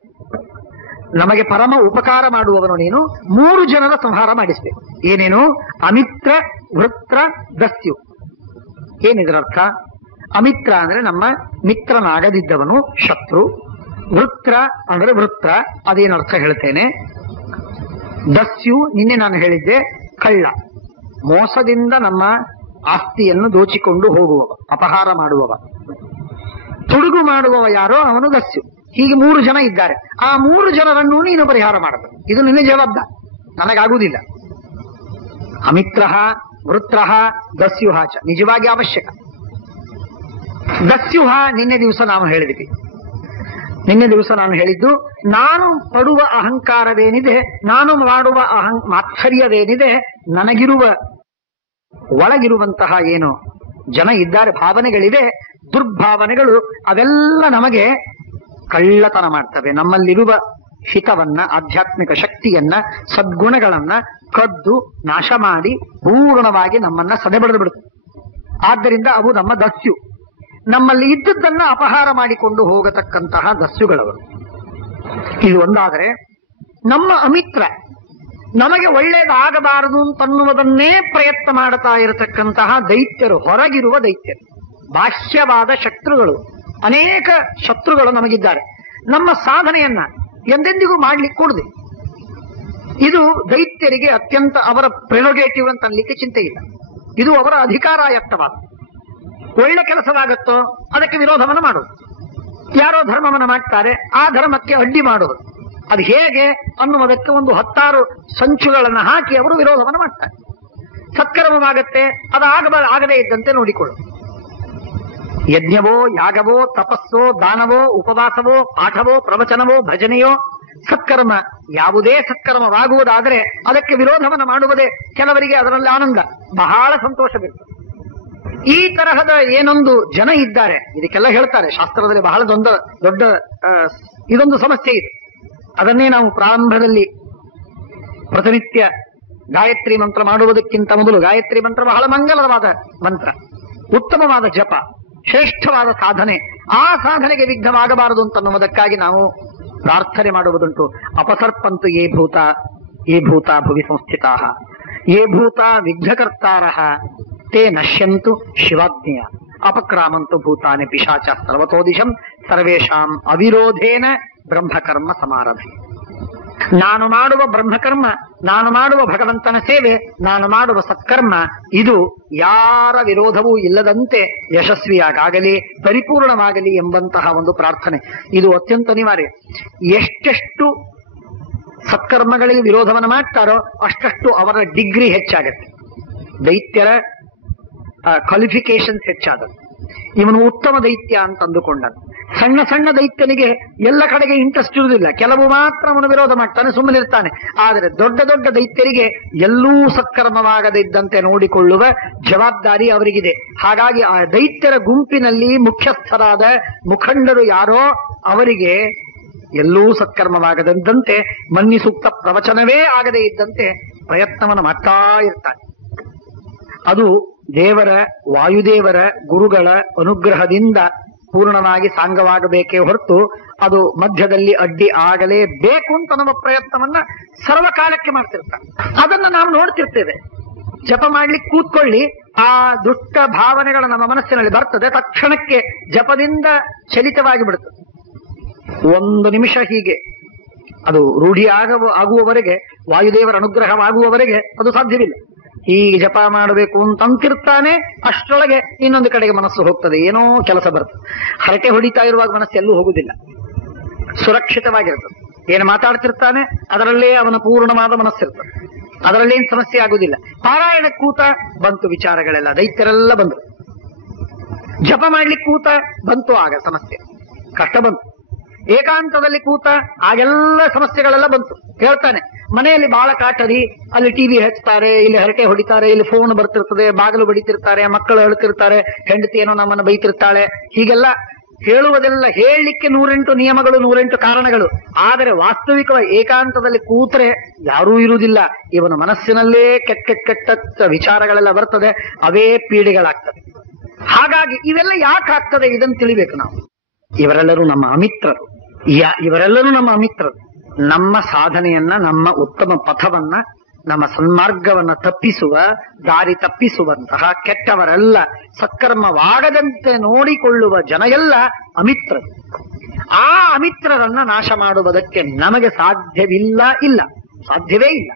ನಮಗೆ ಪರಮ ಉಪಕಾರ ಮಾಡುವವನು ನೀನು. 3 ಜನರ ಸಂಹಾರ ಮಾಡಿಸ್ಬೇಕು. ಏನೇನು? ಅಮಿತ್ರ, ವೃತ್ರ, ದಸ್ಯು. ಏನಿದ್ರರ್ಥ? ಅಮಿತ್ರ ಅಂದ್ರೆ ನಮ್ಮ ಮಿತ್ರನಾಗದಿದ್ದವನು, ಶತ್ರು. ವೃತ್ರ ಅಂದ್ರೆ ವೃತ್ರ, ಅದೇನರ್ಥ ಹೇಳ್ತೇನೆ. ದಸ್ಯು ನಿನ್ನೆ ನಾನು ಹೇಳಿದ್ದೆ, ಕಳ್ಳ, ಮೋಸದಿಂದ ನಮ್ಮ ಆಸ್ತಿಯನ್ನು ದೋಚಿಕೊಂಡು ಹೋಗುವವ, ಅಪಹಾರ ಮಾಡುವವ. ತುಡುಗು ಮಾಡುವವ ಯಾರೋ ಅವನು ದಸ್ಯು. ಹೀಗೆ 3 ಜನ ಇದ್ದಾರೆ. ಆ 3 ಜನರನ್ನು ನೀನು ಪರಿಹಾರ ಮಾಡಬೇಕು. ಇದು ನಿನ್ನ ಜವಾಬ್ದಾರಿ, ನನಗಾಗುವುದಿಲ್ಲ. ಅಮಿತ್ರ, ವೃತ್ರ, ದಸ್ಯುಹಾಚ ನಿಜವಾಗಿ ಅವಶ್ಯಕ. ದಸ್ಯುಹ ನಿನ್ನೆ ದಿವಸ ನಾವು ಹೇಳಿದ್ವಿ. ನಿನ್ನೆ ದಿವಸ ನಾನು ಹೇಳಿದ್ದು, ನಾನು ಪಡುವ ಅಹಂಕಾರವೇನಿದೆ, ನಾನು ಮಾಡುವ ಮಾತ್ಸರ್ಯವೇನಿದೆ, ನನಗಿರುವ ಒಳಗಿರುವಂತಹ ಏನು ಜನ ಇದ್ದಾರೆ, ಭಾವನೆಗಳಿವೆ, ದುರ್ಭಾವನೆಗಳು, ಅವೆಲ್ಲ ನಮಗೆ ಕಳ್ಳತನ ಮಾಡ್ತವೆ. ನಮ್ಮಲ್ಲಿರುವ ಹಿತವನ್ನ, ಆಧ್ಯಾತ್ಮಿಕ ಶಕ್ತಿಯನ್ನ, ಸದ್ಗುಣಗಳನ್ನ ಕದ್ದು ನಾಶ ಮಾಡಿ ಪೂರ್ಣವಾಗಿ ನಮ್ಮನ್ನ ಸದೆಬಡಿದು ಬಿಡುತ್ತೆ. ಆದ್ದರಿಂದ ಅವು ನಮ್ಮ ದಸ್ಯು. ನಮ್ಮಲ್ಲಿ ಇದ್ದದ್ದನ್ನ ಅಪಹಾರ ಮಾಡಿಕೊಂಡು ಹೋಗತಕ್ಕಂತಹ ದಸ್ಯುಗಳವರು. ಇದು ಒಂದಾದರೆ, ನಮ್ಮ ಅಮಿತ್ರ, ನಮಗೆ ಒಳ್ಳೆಯದಾಗಬಾರದು ಅಂತನ್ನುವುದನ್ನೇ ಪ್ರಯತ್ನ ಮಾಡುತ್ತಾ ಇರತಕ್ಕಂತಹ ದೈತ್ಯರು, ಹೊರಗಿರುವ ದೈತ್ಯರು, ಬಾಹ್ಯವಾದ ಶತ್ರುಗಳು. ಅನೇಕ ಶತ್ರುಗಳು ನಮಗಿದ್ದಾರೆ. ನಮ್ಮ ಸಾಧನೆಯನ್ನ ಎಂದೆಂದಿಗೂ ಮಾಡ್ಲಿಕ್ಕೆ ಕೊಡದೆ. ಇದು ದೈತ್ಯರಿಗೆ ಅತ್ಯಂತ ಅವರ ಪ್ರೆರೋಗೇಟಿವ್ ಅಂತ ಅನ್ಲಿಕ್ಕೆ ಚಿಂತೆ ಇಲ್ಲ. ಇದು ಅವರ ಅಧಿಕಾರಾಯತ್ತವಾದ. ಒಳ್ಳೆ ಕೆಲಸವಾಗುತ್ತೋ ಅದಕ್ಕೆ ವಿರೋಧವನ್ನು ಮಾಡುವುದು. ಯಾರೋ ಧರ್ಮವನ್ನು ಮಾಡ್ತಾರೆ, ಆ ಧರ್ಮಕ್ಕೆ ಅಡ್ಡಿ ಮಾಡುವುದು. ಅದು ಹೇಗೆ ಅನ್ನುವುದಕ್ಕೆ ಒಂದು 10 ಸಂಚುಗಳನ್ನು ಹಾಕಿ ಅವರು ವಿರೋಧವನ್ನು ಮಾಡ್ತಾರೆ. ಸತ್ಕರ್ಮವಾಗತ್ತೆ, ಅದು ಆಗದೇ ಇದ್ದಂತೆ ನೋಡಿಕೊಳ್ಳು. ಯಜ್ಞವೋ, ಯಾಗವೋ, ತಪಸ್ಸೋ, ದಾನವೋ, ಉಪವಾಸವೋ, ಪಾಠವೋ, ಪ್ರವಚನವೋ, ಭಜನೆಯೋ, ಸತ್ಕರ್ಮ, ಯಾವುದೇ ಸತ್ಕರ್ಮವಾಗುವುದಾದರೆ ಅದಕ್ಕೆ ವಿರೋಧವನ್ನು ಮಾಡುವುದೇ ಕೆಲವರಿಗೆ ಅದರಲ್ಲಿ ಆನಂದ, ಬಹಳ ಸಂತೋಷವಿರ್ತದೆ. ಈ ತರಹದ ಏನೊಂದು ಜನ ಇದ್ದಾರೆ, ಇದಕ್ಕೆಲ್ಲ ಹೇಳ್ತಾರೆ ಶಾಸ್ತ್ರದಲ್ಲಿ ಬಹಳ ದೊಡ್ಡ ಇದೊಂದು ಸಮಸ್ಯೆ ಇದೆ. ಅದನ್ನೇ ನಾವು ಪ್ರಾರಂಭದಲ್ಲಿ ಪ್ರತಿನಿತ್ಯ ಗಾಯತ್ರಿ ಮಂತ್ರ ಮಾಡುವುದಕ್ಕಿಂತ ಮೊದಲು, ಗಾಯತ್ರಿ ಮಂತ್ರ ಬಹಳ ಮಂಗಲವಾದ ಮಂತ್ರ, ಉತ್ತಮವಾದ ಜಪ, ಶ್ರೇಷ್ಠವಾದ ಸಾಧನೆ. ಆ ಸಾಧನೆಗೆ ವಿಘ್ನವಾಗಬಾರದು ಅಂತನ್ನುವುದಕ್ಕಾಗಿ ನಾವು ಪ್ರಾರ್ಥನೆ ಮಾಡುವುದುಂಟು. ಅಪಸರ್ಪಂತು ಯೇ ಭೂತ ಭುವಿ ಸಂಸ್ಥಿತಾ, ಯೇ ಭೂತ ವಿಘ್ನಕರ್ತಾರಃ ತೇ ನಶ್ಯಂತು ಶಿವಾಜ್ಞೆಯ, ಅಪಕ್ರಾಮಂತು ಭೂತಾನಿ ಪಿಶಾಚ ಸರ್ವತೋದಿಶಂ ಸರ್ವೇಷಾಂ ಅವಿರೋಧೇನ ಬ್ರಹ್ಮಕರ್ಮ ಸಮಾರಭೆ. ನಾನು ಮಾಡುವ ಬ್ರಹ್ಮಕರ್ಮ, ನಾನು ಮಾಡುವ ಭಗವಂತನ ಸೇವೆ, ನಾನು ಮಾಡುವ ಸತ್ಕರ್ಮ, ಇದು ಯಾರ ವಿರೋಧವೂ ಇಲ್ಲದಂತೆ ಯಶಸ್ವಿಯಾಗಲಿ, ಪರಿಪೂರ್ಣವಾಗಲಿ ಎಂಬಂತಹ ಒಂದು ಪ್ರಾರ್ಥನೆ. ಇದು ಅತ್ಯಂತ ಅನಿವಾರ್ಯ. ಎಷ್ಟೆಷ್ಟು ಸತ್ಕರ್ಮಗಳಿಗೆ ವಿರೋಧವನ್ನು ಮಾಡ್ತಾರೋ ಅಷ್ಟಷ್ಟು ಅವರ ಡಿಗ್ರಿ ಹೆಚ್ಚಾಗತ್ತೆ, ದೈತ್ಯರ ಕ್ವಾಲಿಫಿಕೇಶನ್ಸ್ ಹೆಚ್ಚಾದದ್ದು. ಇವನು ಉತ್ತಮ ದೈತ್ಯ ಅಂತ ಅಂದುಕೊಂಡ. ಸಣ್ಣ ಸಣ್ಣ ದೈತ್ಯನಿಗೆ ಎಲ್ಲ ಕಡೆಗೆ ಇಂಟ್ರೆಸ್ಟ್ ಇರುವುದಿಲ್ಲ, ಕೆಲವು ಮಾತ್ರ ಅವನು ವಿರೋಧ ಮಾಡ್ತಾನೆ, ಸುಮ್ಮನಿರ್ತಾನೆ. ಆದರೆ ದೊಡ್ಡ ದೊಡ್ಡ ದೈತ್ಯರಿಗೆ ಎಲ್ಲೂ ಸತ್ಕರ್ಮವಾಗದಿದ್ದಂತೆ ನೋಡಿಕೊಳ್ಳುವ ಜವಾಬ್ದಾರಿ ಅವರಿಗಿದೆ. ಹಾಗಾಗಿ ಆ ದೈತ್ಯರ ಗುಂಪಿನಲ್ಲಿ ಮುಖ್ಯಸ್ಥರಾದ ಮುಖಂಡರು ಯಾರೋ ಅವರಿಗೆ ಎಲ್ಲೂ ಸತ್ಕರ್ಮವಾಗದಂತೆ, ಮನ್ನಿ ಸೂಕ್ತ ಪ್ರವಚನವೇ ಆಗದೇ ಇದ್ದಂತೆ ಪ್ರಯತ್ನವನ್ನು ಮಾಡ್ತಾ ಇರ್ತಾನೆ. ಅದು ದೇವರ, ವಾಯುದೇವರ, ಗುರುಗಳ ಅನುಗ್ರಹದಿಂದ ಪೂರ್ಣವಾಗಿ ಸಾಂಗವಾಗಬೇಕೇ ಹೊರತು ಅದು ಮಧ್ಯದಲ್ಲಿ ಅಡ್ಡಿ ಆಗಲೇಬೇಕು ಅಂತ ನಮ್ಮ ಪ್ರಯತ್ನವನ್ನ ಸರ್ವಕಾಲಕ್ಕೆ ಮಾಡ್ತಿರ್ತಾರೆ. ಅದನ್ನ ನಾವು ನೋಡ್ತಿರ್ತೇವೆ. ಜಪ ಮಾಡ್ಲಿಕ್ಕೆ ಕೂತ್ಕೊಳ್ಳಿ, ಆ ದುಷ್ಟ ಭಾವನೆಗಳು ನಮ್ಮ ಮನಸ್ಸಿನಲ್ಲಿ ಬರ್ತದೆ, ತಕ್ಷಣಕ್ಕೆ ಜಪದಿಂದ ಚಲಿತವಾಗಿ ಬಿಡುತ್ತದೆ. 1 ನಿಮಿಷ ಹೀಗೆ ಅದು ರೂಢಿ ಆಗುವವರೆಗೆ, ವಾಯುದೇವರ ಅನುಗ್ರಹವಾಗುವವರೆಗೆ ಅದು ಸಾಧ್ಯವಿಲ್ಲ. ಹೀಗೆ ಜಪ ಮಾಡಬೇಕು ಅಂತ ಅಂತಿರ್ತಾನೆ, ಅಷ್ಟರೊಳಗೆ ಇನ್ನೊಂದು ಕಡೆಗೆ ಮನಸ್ಸು ಹೋಗ್ತದೆ, ಏನೋ ಕೆಲಸ ಬರ್ತದೆ. ಹರಟೆ ಹೊಡಿತಾ ಇರುವಾಗ ಮನಸ್ಸು ಎಲ್ಲೂ ಹೋಗುದಿಲ್ಲ, ಸುರಕ್ಷಿತವಾಗಿರ್ತದೆ. ಏನು ಮಾತಾಡ್ತಿರ್ತಾನೆ ಅದರಲ್ಲೇ ಅವನ ಪೂರ್ಣವಾದ ಮನಸ್ಸಿರ್ತದೆ, ಅದರಲ್ಲೇನು ಸಮಸ್ಯೆ ಆಗುದಿಲ್ಲ. ಪಾರಾಯಣ ಕೂತ ಬಂತು ವಿಚಾರಗಳೆಲ್ಲ, ದೈತ್ಯರೆಲ್ಲ ಬಂದರು. ಜಪ ಮಾಡ್ಲಿಕ್ಕೆ ಕೂತ ಬಂತು, ಆಗ ಸಮಸ್ಯೆ ಕಷ್ಟ ಬಂತು. ಏಕಾಂತದಲ್ಲಿ ಕೂತ ಆಗೆಲ್ಲ ಸಮಸ್ಯೆಗಳೆಲ್ಲ ಬಂತು. ಹೇಳ್ತಾನೆ, ಮನೆಯಲ್ಲಿ ಬಹಳ ಕಾಟರಿ, ಅಲ್ಲಿ ಟಿವಿ ಹಚ್ತಾರೆ, ಇಲ್ಲಿ ಹರಟೆ ಹೊಡಿತಾರೆ, ಇಲ್ಲಿ ಫೋನ್ ಬರ್ತಿರ್ತದೆ, ಬಾಗಿಲು ಬಡಿತಿರ್ತಾರೆ, ಮಕ್ಕಳು ಹೇಳ್ತಿರ್ತಾರೆ, ಹೆಂಡತಿ ಏನೋ ನಮ್ಮನ್ನು ಬೈತಿರ್ತಾಳೆ. ಹೀಗೆಲ್ಲ ಹೇಳುವುದೆಲ್ಲ ಹೇಳಲಿಕ್ಕೆ 108 ನಿಯಮಗಳು, 108 ಕಾರಣಗಳು. ಆದರೆ ವಾಸ್ತವಿಕವಾಗಿ ಏಕಾಂತದಲ್ಲಿ ಕೂತ್ರೆ ಯಾರೂ ಇರುವುದಿಲ್ಲ. ಇವನ ಮನಸ್ಸಿನಲ್ಲೇ ಕೆಟ್ಟ ವಿಚಾರಗಳೆಲ್ಲ ಬರ್ತದೆ, ಅವೇ ಪೀಡೆಗಳಾಗ್ತದೆ. ಹಾಗಾಗಿ ಇವೆಲ್ಲ ಯಾಕಾಗ್ತದೆ ಇದನ್ನು ತಿಳಿಬೇಕು ನಾವು. ಇವರೆಲ್ಲರೂ ನಮ್ಮ ಅಮಿತ್ರರು, ಇವರೆಲ್ಲರೂ ನಮ್ಮ ಅಮಿತ್ರರು. ನಮ್ಮ ಸಾಧನೆಯನ್ನ, ನಮ್ಮ ಉತ್ತಮ ಪಥವನ್ನ, ನಮ್ಮ ಸನ್ಮಾರ್ಗವನ್ನ ತಪ್ಪಿಸುವ, ದಾರಿ ತಪ್ಪಿಸುವಂತಹ ಕೆಟ್ಟವರೆಲ್ಲ, ಸತ್ಕರ್ಮವಾಗದಂತೆ ನೋಡಿಕೊಳ್ಳುವ ಜನ ಎಲ್ಲ ಅಮಿತ್ರರು. ಆ ಅಮಿತ್ರರನ್ನ ನಾಶ ಮಾಡುವುದಕ್ಕೆ ನಮಗೆ ಸಾಧ್ಯವೇ ಇಲ್ಲ.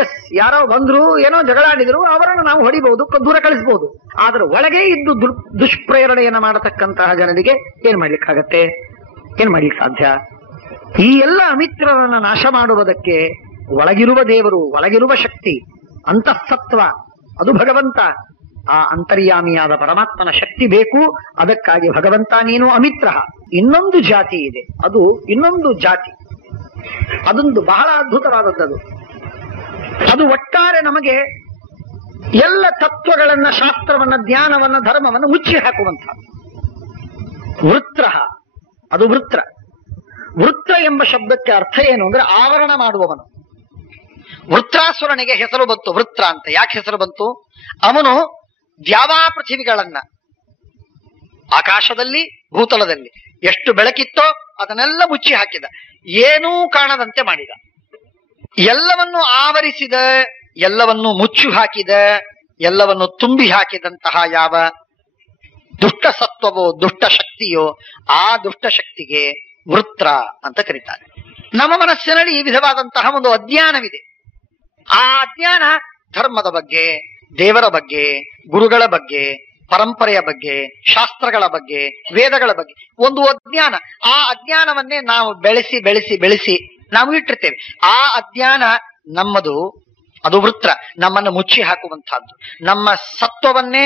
ಎಸ್, ಯಾರೋ ಬಂದ್ರು, ಏನೋ ಜಗಳಾಡಿದ್ರು, ಅವರನ್ನು ನಾವು ಹೊಡಿಬಹುದು, ದೂರ ಕಳಿಸಬಹುದು. ಆದ್ರೆ ಒಳಗೆ ಇದ್ದು ದುಷ್ಪ್ರೇರಣೆಯನ್ನ ಮಾಡತಕ್ಕಂತಹ ಜನರಿಗೆ ಏನ್ ಮಾಡ್ಲಿಕ್ಕಾಗತ್ತೆ? ಏನ್ ಮಾಡ್ಲಿಕ್ಕೆ ಸಾಧ್ಯ? ಈ ಎಲ್ಲ ಅಮಿತ್ರರನ್ನ ನಾಶ ಮಾಡುವುದಕ್ಕೆ ಒಳಗಿರುವ ದೇವರು, ಒಳಗಿರುವ ಶಕ್ತಿ, ಅಂತಃಸತ್ವ, ಅದು ಭಗವಂತ, ಆ ಅಂತರ್ಯಾಮಿಯಾದ ಪರಮಾತ್ಮನ ಶಕ್ತಿ ಬೇಕು. ಅದಕ್ಕಾಗಿ ಭಗವಂತ ನೀನು ಅಮಿತ್ರ. ಇನ್ನೊಂದು ಜಾತಿ ಇದೆ, ಅದು ಇನ್ನೊಂದು ಜಾತಿ, ಅದೊಂದು ಬಹಳ ಅದ್ಭುತವಾದದ್ದು. ಅದು ಒಟ್ಟಾರೆ ನಮಗೆ ಎಲ್ಲ ತತ್ವಗಳನ್ನ, ಶಾಸ್ತ್ರವನ್ನ, ಜ್ಞಾನವನ್ನ, ಧರ್ಮವನ್ನು ಮುಚ್ಚಿ ಹಾಕುವಂತ ವೃತ್ರ. ಅದು ವೃತ್ರ. ವೃತ್ರ ಎಂಬ ಶಬ್ದಕ್ಕೆ ಅರ್ಥ ಏನು ಅಂದ್ರೆ ಆವರಣ ಮಾಡುವವನು. ವೃತ್ರಾಸುರನಿಗೆ ಹೆಸರು ಬಂತು ವೃತ್ರ ಅಂತ. ಯಾಕೆ ಹೆಸರು ಬಂತು? ಅವನು ದ್ಯಾವಾ ಪೃಥಿವಿಗಳನ್ನ, ಆಕಾಶದಲ್ಲಿ ಭೂತಲದಲ್ಲಿ ಎಷ್ಟು ಬೆಳಕಿತ್ತೋ ಅದನ್ನೆಲ್ಲ ಮುಚ್ಚಿ ಹಾಕಿದ, ಏನೂ ಕಾಣದಂತೆ ಮಾಡಿದ. ಎಲ್ಲವನ್ನು ಆವರಿಸಿದ, ಎಲ್ಲವನ್ನು ಮುಚ್ಚಿ ಹಾಕಿದ, ಎಲ್ಲವನ್ನು ತುಂಬಿ ಹಾಕಿದಂತಹ ಯಾವ ದುಷ್ಟ ಸತ್ವವೋ, ದುಷ್ಟ ಶಕ್ತಿಯೋ, ಆ ದುಷ್ಟ ಶಕ್ತಿಗೆ ವೃತ್ರ ಅಂತ ಕರೀತಾರೆ. ನಮ್ಮ ಮನಸ್ಸಿನಲ್ಲಿ ಈ ವಿಧವಾದಂತಹ ಒಂದು ಅಜ್ಞಾನವಿದೆ. ಆ ಅಜ್ಞಾನ ಧರ್ಮದ ಬಗ್ಗೆ, ದೇವರ ಬಗ್ಗೆ, ಗುರುಗಳ ಬಗ್ಗೆ, ಪರಂಪರೆಯ ಬಗ್ಗೆ, ಶಾಸ್ತ್ರಗಳ ಬಗ್ಗೆ, ವೇದಗಳ ಬಗ್ಗೆ ಒಂದು ಅಜ್ಞಾನ. ಆ ಅಜ್ಞಾನವನ್ನೇ ನಾವು ಬೆಳೆಸಿ ನಾವು ಇಟ್ಟಿರ್ತೇವೆ. ಆ ಅಜ್ಞಾನ ನಮ್ಮದು, ಅದು ವೃತ್ರ. ನಮ್ಮನ್ನು ಮುಚ್ಚಿ ಹಾಕುವಂತಹದ್ದು, ನಮ್ಮ ಸತ್ವವನ್ನೇ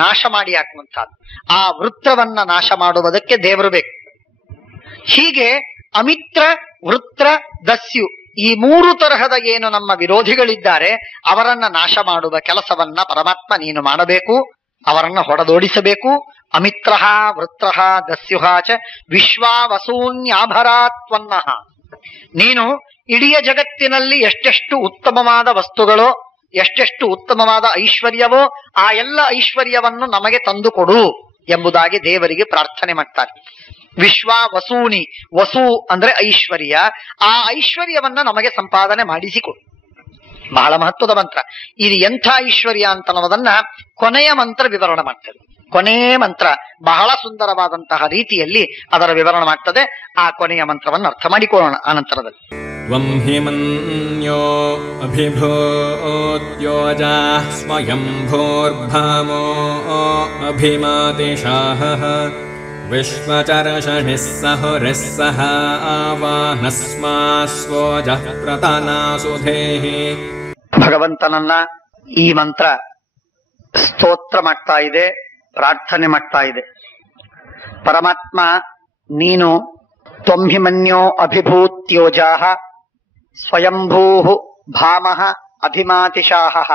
ನಾಶ ಮಾಡಿ ಹಾಕುವಂತಹದ್ದು. ಆ ವೃತ್ರವನ್ನ ನಾಶ ಮಾಡುವುದಕ್ಕೆ ದೇವರು ಬೇಕು. ಹೀಗೆ ಅಮಿತ್ರ, ವೃತ್ರ, ದಸ್ಯು, ಈ 3 ತರಹದ ಏನು ನಮ್ಮ ವಿರೋಧಿಗಳಿದ್ದಾರೆ ಅವರನ್ನ ನಾಶ ಮಾಡುವ ಕೆಲಸವನ್ನ ಪರಮಾತ್ಮ ನೀನು ಮಾಡಬೇಕು. ಅವರನ್ನ ಹೊಡೆದೋಡಿಸಬೇಕು. ಅಮಿತ್ರ ವೃತ್ರ ದಸ್ಯುಹ ಚ ವಿಶ್ವಾವಸೂನ್ಯಾಭರಾತ್ವನ್ನಃ. ನೀನು ಇಡೀ ಜಗತ್ತಿನಲ್ಲಿ ಎಷ್ಟೆಷ್ಟು ಉತ್ತಮವಾದ ವಸ್ತುಗಳೋ, ಎಷ್ಟೆಷ್ಟು ಉತ್ತಮವಾದ ಐಶ್ವರ್ಯವೋ, ಆ ಎಲ್ಲ ಐಶ್ವರ್ಯವನ್ನು ನಮಗೆ ತಂದುಕೊಡು ಎಂಬುದಾಗಿ ದೇವರಿಗೆ ಪ್ರಾರ್ಥನೆ ಮಾಡ್ತಾರೆ. ವಿಶ್ವಾವಸೂನಿ, ವಸು ಅಂದ್ರೆ ಐಶ್ವರ್ಯ, ಆ ಐಶ್ವರ್ಯವನ್ನ ನಮಗೆ ಸಂಪಾದನೆ ಮಾಡಿಸಿಕೊಡು. ಬಹಳ ಮಹತ್ವದ ಮಂತ್ರ ಇದು. ಎಂಥ ಐಶ್ವರ್ಯ ಅಂತ ಅನ್ನೋದನ್ನ ಕೊನೆಯ ಮಂತ್ರ ವಿವರಣೆ ಮಾಡ್ತದೆ. ಕೊನೆಯ ಮಂತ್ರ ಬಹಳ ಸುಂದರವಾದಂತಹ ರೀತಿಯಲ್ಲಿ ಅದರ ವಿವರಣೆ ಮಾಡ್ತದೆ. ಆ ಕೊನೆಯ ಮಂತ್ರವನ್ನು ಅರ್ಥ ಮಾಡಿಕೊಳ್ಳೋಣ ಆನಂತರದಲ್ಲಿ. ವಂಹಿಮನ್ಯೋ ಅಭಿಭೂತ್ಯೋಜಾ ಸ್ವಯಂಭೂರ್ಭಾಮೋ ಅಭಿಮಾತಿಶಾಹ ವಿಶ್ವಚರಷಣಿಃ ಸಹುರಿಸ್ಸಹ ಆವಾನಸ್ಮಾಸ್ವೋಜಃ ಪ್ರತನಾಸುಧೇಹಿ. ಭಗವಂತನನ್ನ ಈ ಮಂತ್ರ ಸ್ತೋತ್ರ ಮಾಡ್ತಾ ಇದೆ, ಪ್ರಾರ್ಥನೆ ಮಾಡ್ತಾ ಇದೆ. ಪರಮಾತ್ಮ ನೀನು ತ್ವಮ್ಹಿಮನ್ಯೋ ಅಭಿಭೂತ್ಯೋಜಾಹ ಸ್ವಯಂಭೂ ಭಾಮಃ ಅಭಿಮಾತಿಶಾಹ.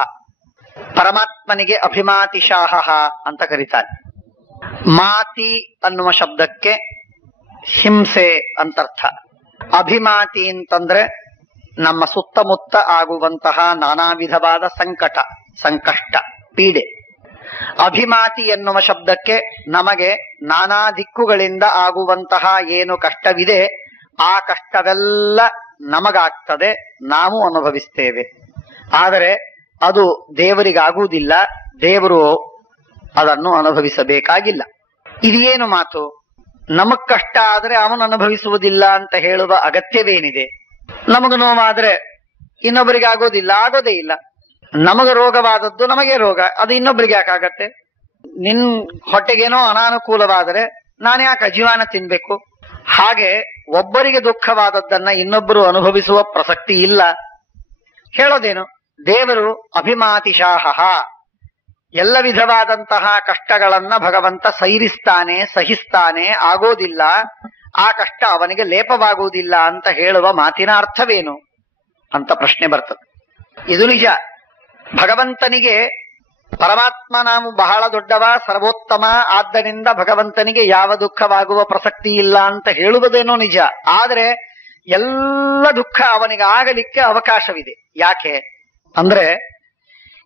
ಪರಮಾತ್ಮನಿಗೆ ಅಭಿಮಾತಿಶಾಹ ಅಂತ ಕರೀತಾರೆ. ಮಾತಿ ಅನ್ನುವ ಶಬ್ದಕ್ಕೆ ಹಿಂಸೆ ಅಂತರ್ಥ. ಅಭಿಮಾತಿ ಅಂತಂದ್ರೆ ನಮ್ಮ ಸುತ್ತಮುತ್ತ ಆಗುವಂತಹ ನಾನಾ ವಿಧವಾದ ಸಂಕಷ್ಟ, ಪೀಡೆ. ಅಭಿಮಾತಿ ಎನ್ನುವ ಶಬ್ದಕ್ಕೆ ನಮಗೆ ನಾನಾ ದಿಕ್ಕುಗಳಿಂದ ಆಗುವಂತಹ ಏನು ಕಷ್ಟವಿದೆ ಆ ಕಷ್ಟವೆಲ್ಲ ನಮಗಾಗ್ತದೆ, ನಾವು ಅನುಭವಿಸ್ತೇವೆ. ಆದರೆ ಅದು ದೇವರಿಗಾಗುವುದಿಲ್ಲ, ದೇವರು ಅದನ್ನು ಅನುಭವಿಸಬೇಕಾಗಿಲ್ಲ. ಇದೇನು ಮಾತು? ನಮಗ್ ಕಷ್ಟ ಆದ್ರೆ ಅವನು ಅನುಭವಿಸುವುದಿಲ್ಲ ಅಂತ ಹೇಳುವ ಅಗತ್ಯವೇನಿದೆ? ನಮಗ ನೋವಾದ್ರೆ ಇನ್ನೊಬ್ಬರಿಗೆ ಆಗೋದಿಲ್ಲ, ಆಗೋದೇ ಇಲ್ಲ. ನಮಗೆ ರೋಗವಾದದ್ದು ನಮಗೆ ರೋಗ, ಅದು ಇನ್ನೊಬ್ರಿಗೆ ಯಾಕಾಗತ್ತೆ? ನಿನ್ ಹೊಟ್ಟೆಗೇನೋ ಅನಾನುಕೂಲವಾದರೆ ನಾನು ಯಾಕೆ ಅಜೀವಾನ ತಿನ್ಬೇಕು? ಹಾಗೆ ಒಬ್ಬರಿಗೆ ದುಃಖವಾದದ್ದನ್ನ ಇನ್ನೊಬ್ಬರು ಅನುಭವಿಸುವ ಪ್ರಸಕ್ತಿ ಇಲ್ಲ. ಹೇಳೋದೇನು? ದೇವರು ಅಭಿಮಾತಿಶಾಹ, ಎಲ್ಲ ವಿಧವಾದಂತಹ ಕಷ್ಟಗಳನ್ನ ಭಗವಂತ ಸೈರಿಸ್ತಾನೆ, ಸಹಿಸ್ತಾನೆ, ಆಗೋದಿಲ್ಲ, ಆ ಕಷ್ಟ ಅವನಿಗೆ ಲೇಪವಾಗುವುದಿಲ್ಲ ಅಂತ ಹೇಳುವ ಮಾತಿನ ಅರ್ಥವೇನು ಅಂತ ಪ್ರಶ್ನೆ ಬರ್ತದೆ. ಇದು ನಿಜ. ಭಗವಂತನಿಗೆ ಪರಮಾತ್ಮ ನಾವು ಬಹಳ ದೊಡ್ಡವ, ಸರ್ವೋತ್ತಮ, ಆದ್ದರಿಂದ ಭಗವಂತನಿಗೆ ಯಾವ ದುಃಖವಾಗುವ ಪ್ರಸಕ್ತಿ ಇಲ್ಲ ಅಂತ ಹೇಳುವುದೇನೋ ನಿಜ. ಆದ್ರೆ ಎಲ್ಲ ದುಃಖ ಅವನಿಗೆ ಆಗಲಿಕ್ಕೆ ಅವಕಾಶವಿದೆ. ಯಾಕೆ ಅಂದ್ರೆ,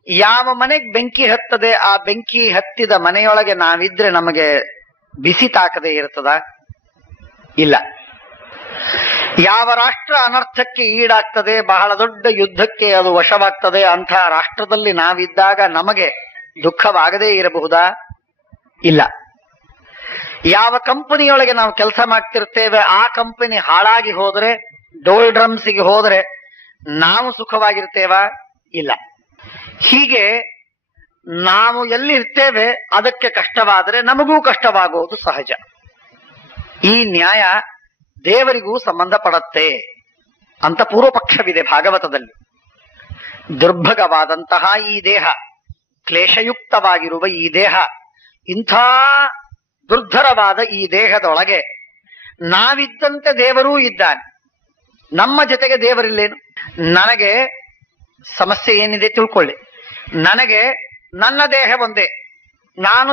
ಯಾವ ಮನೆಗೆ ಬೆಂಕಿ ಹತ್ತದೆ ಆ ಬೆಂಕಿ ಹತ್ತಿದ ಮನೆಯೊಳಗೆ ನಾವಿದ್ರೆ ನಮಗೆ ಬಿಸಿ ತಾಕದೆ ಇರ್ತದ? ಇಲ್ಲ. ಯಾವ ರಾಷ್ಟ್ರ ಅನರ್ಥಕ್ಕೆ ಈಡಾಗ್ತದೆ, ಬಹಳ ದೊಡ್ಡ ಯುದ್ಧಕ್ಕೆ ಅದು ವಶವಾಗ್ತದೆ, ಅಂಥ ರಾಷ್ಟ್ರದಲ್ಲಿ ನಾವಿದ್ದಾಗ ನಮಗೆ ದುಃಖವಾಗದೇ ಇರಬಹುದಾ? ಇಲ್ಲ. ಯಾವ ಕಂಪನಿಯೊಳಗೆ ನಾವು ಕೆಲಸ ಮಾಡ್ತಿರ್ತೇವೆ ಆ ಕಂಪನಿ ಹಾಳಾಗಿ ಹೋದ್ರೆ, ಡೋಲ್ ಡ್ರಮ್ಸಿಗೆ ಹೋದ್ರೆ ನಾವು ಸುಖವಾಗಿರ್ತೇವಾ? ಇಲ್ಲ. ಹೀಗೆ ನಾವು ಎಲ್ಲಿರ್ತೇವೆ ಅದಕ್ಕೆ ಕಷ್ಟವಾದರೆ ನಮಗೂ ಕಷ್ಟವಾಗುವುದು ಸಹಜ. ಈ ನ್ಯಾಯ ದೇವರಿಗೂ ಸಂಬಂಧಪಡುತ್ತೆ ಅಂತ ಪೂರ್ವಪಕ್ಷವಿದೆ ಭಾಗವತದಲ್ಲಿ. ದುರ್ಭಗವಾದಂತಹ ಈ ದೇಹ, ಕ್ಲೇಶಯುಕ್ತವಾಗಿರುವ ಈ ದೇಹ, ಇಂಥ ದುರ್ಧರವಾದ ಈ ದೇಹದೊಳಗೆ ನಾವಿದ್ದಂತೆ ದೇವರೂ ಇದ್ದಾನೆ. ನಮ್ಮ ಜೊತೆಗೆ ದೇವರಿಲ್ಲೇನು? ನನಗೆ ಸಮಸ್ಯೆ ಏನಿದೆ ತಿಳ್ಕೊಳ್ಳಿ. ನನಗೆ ನನ್ನ ದೇಹ ಒಂದೇ, ನಾನು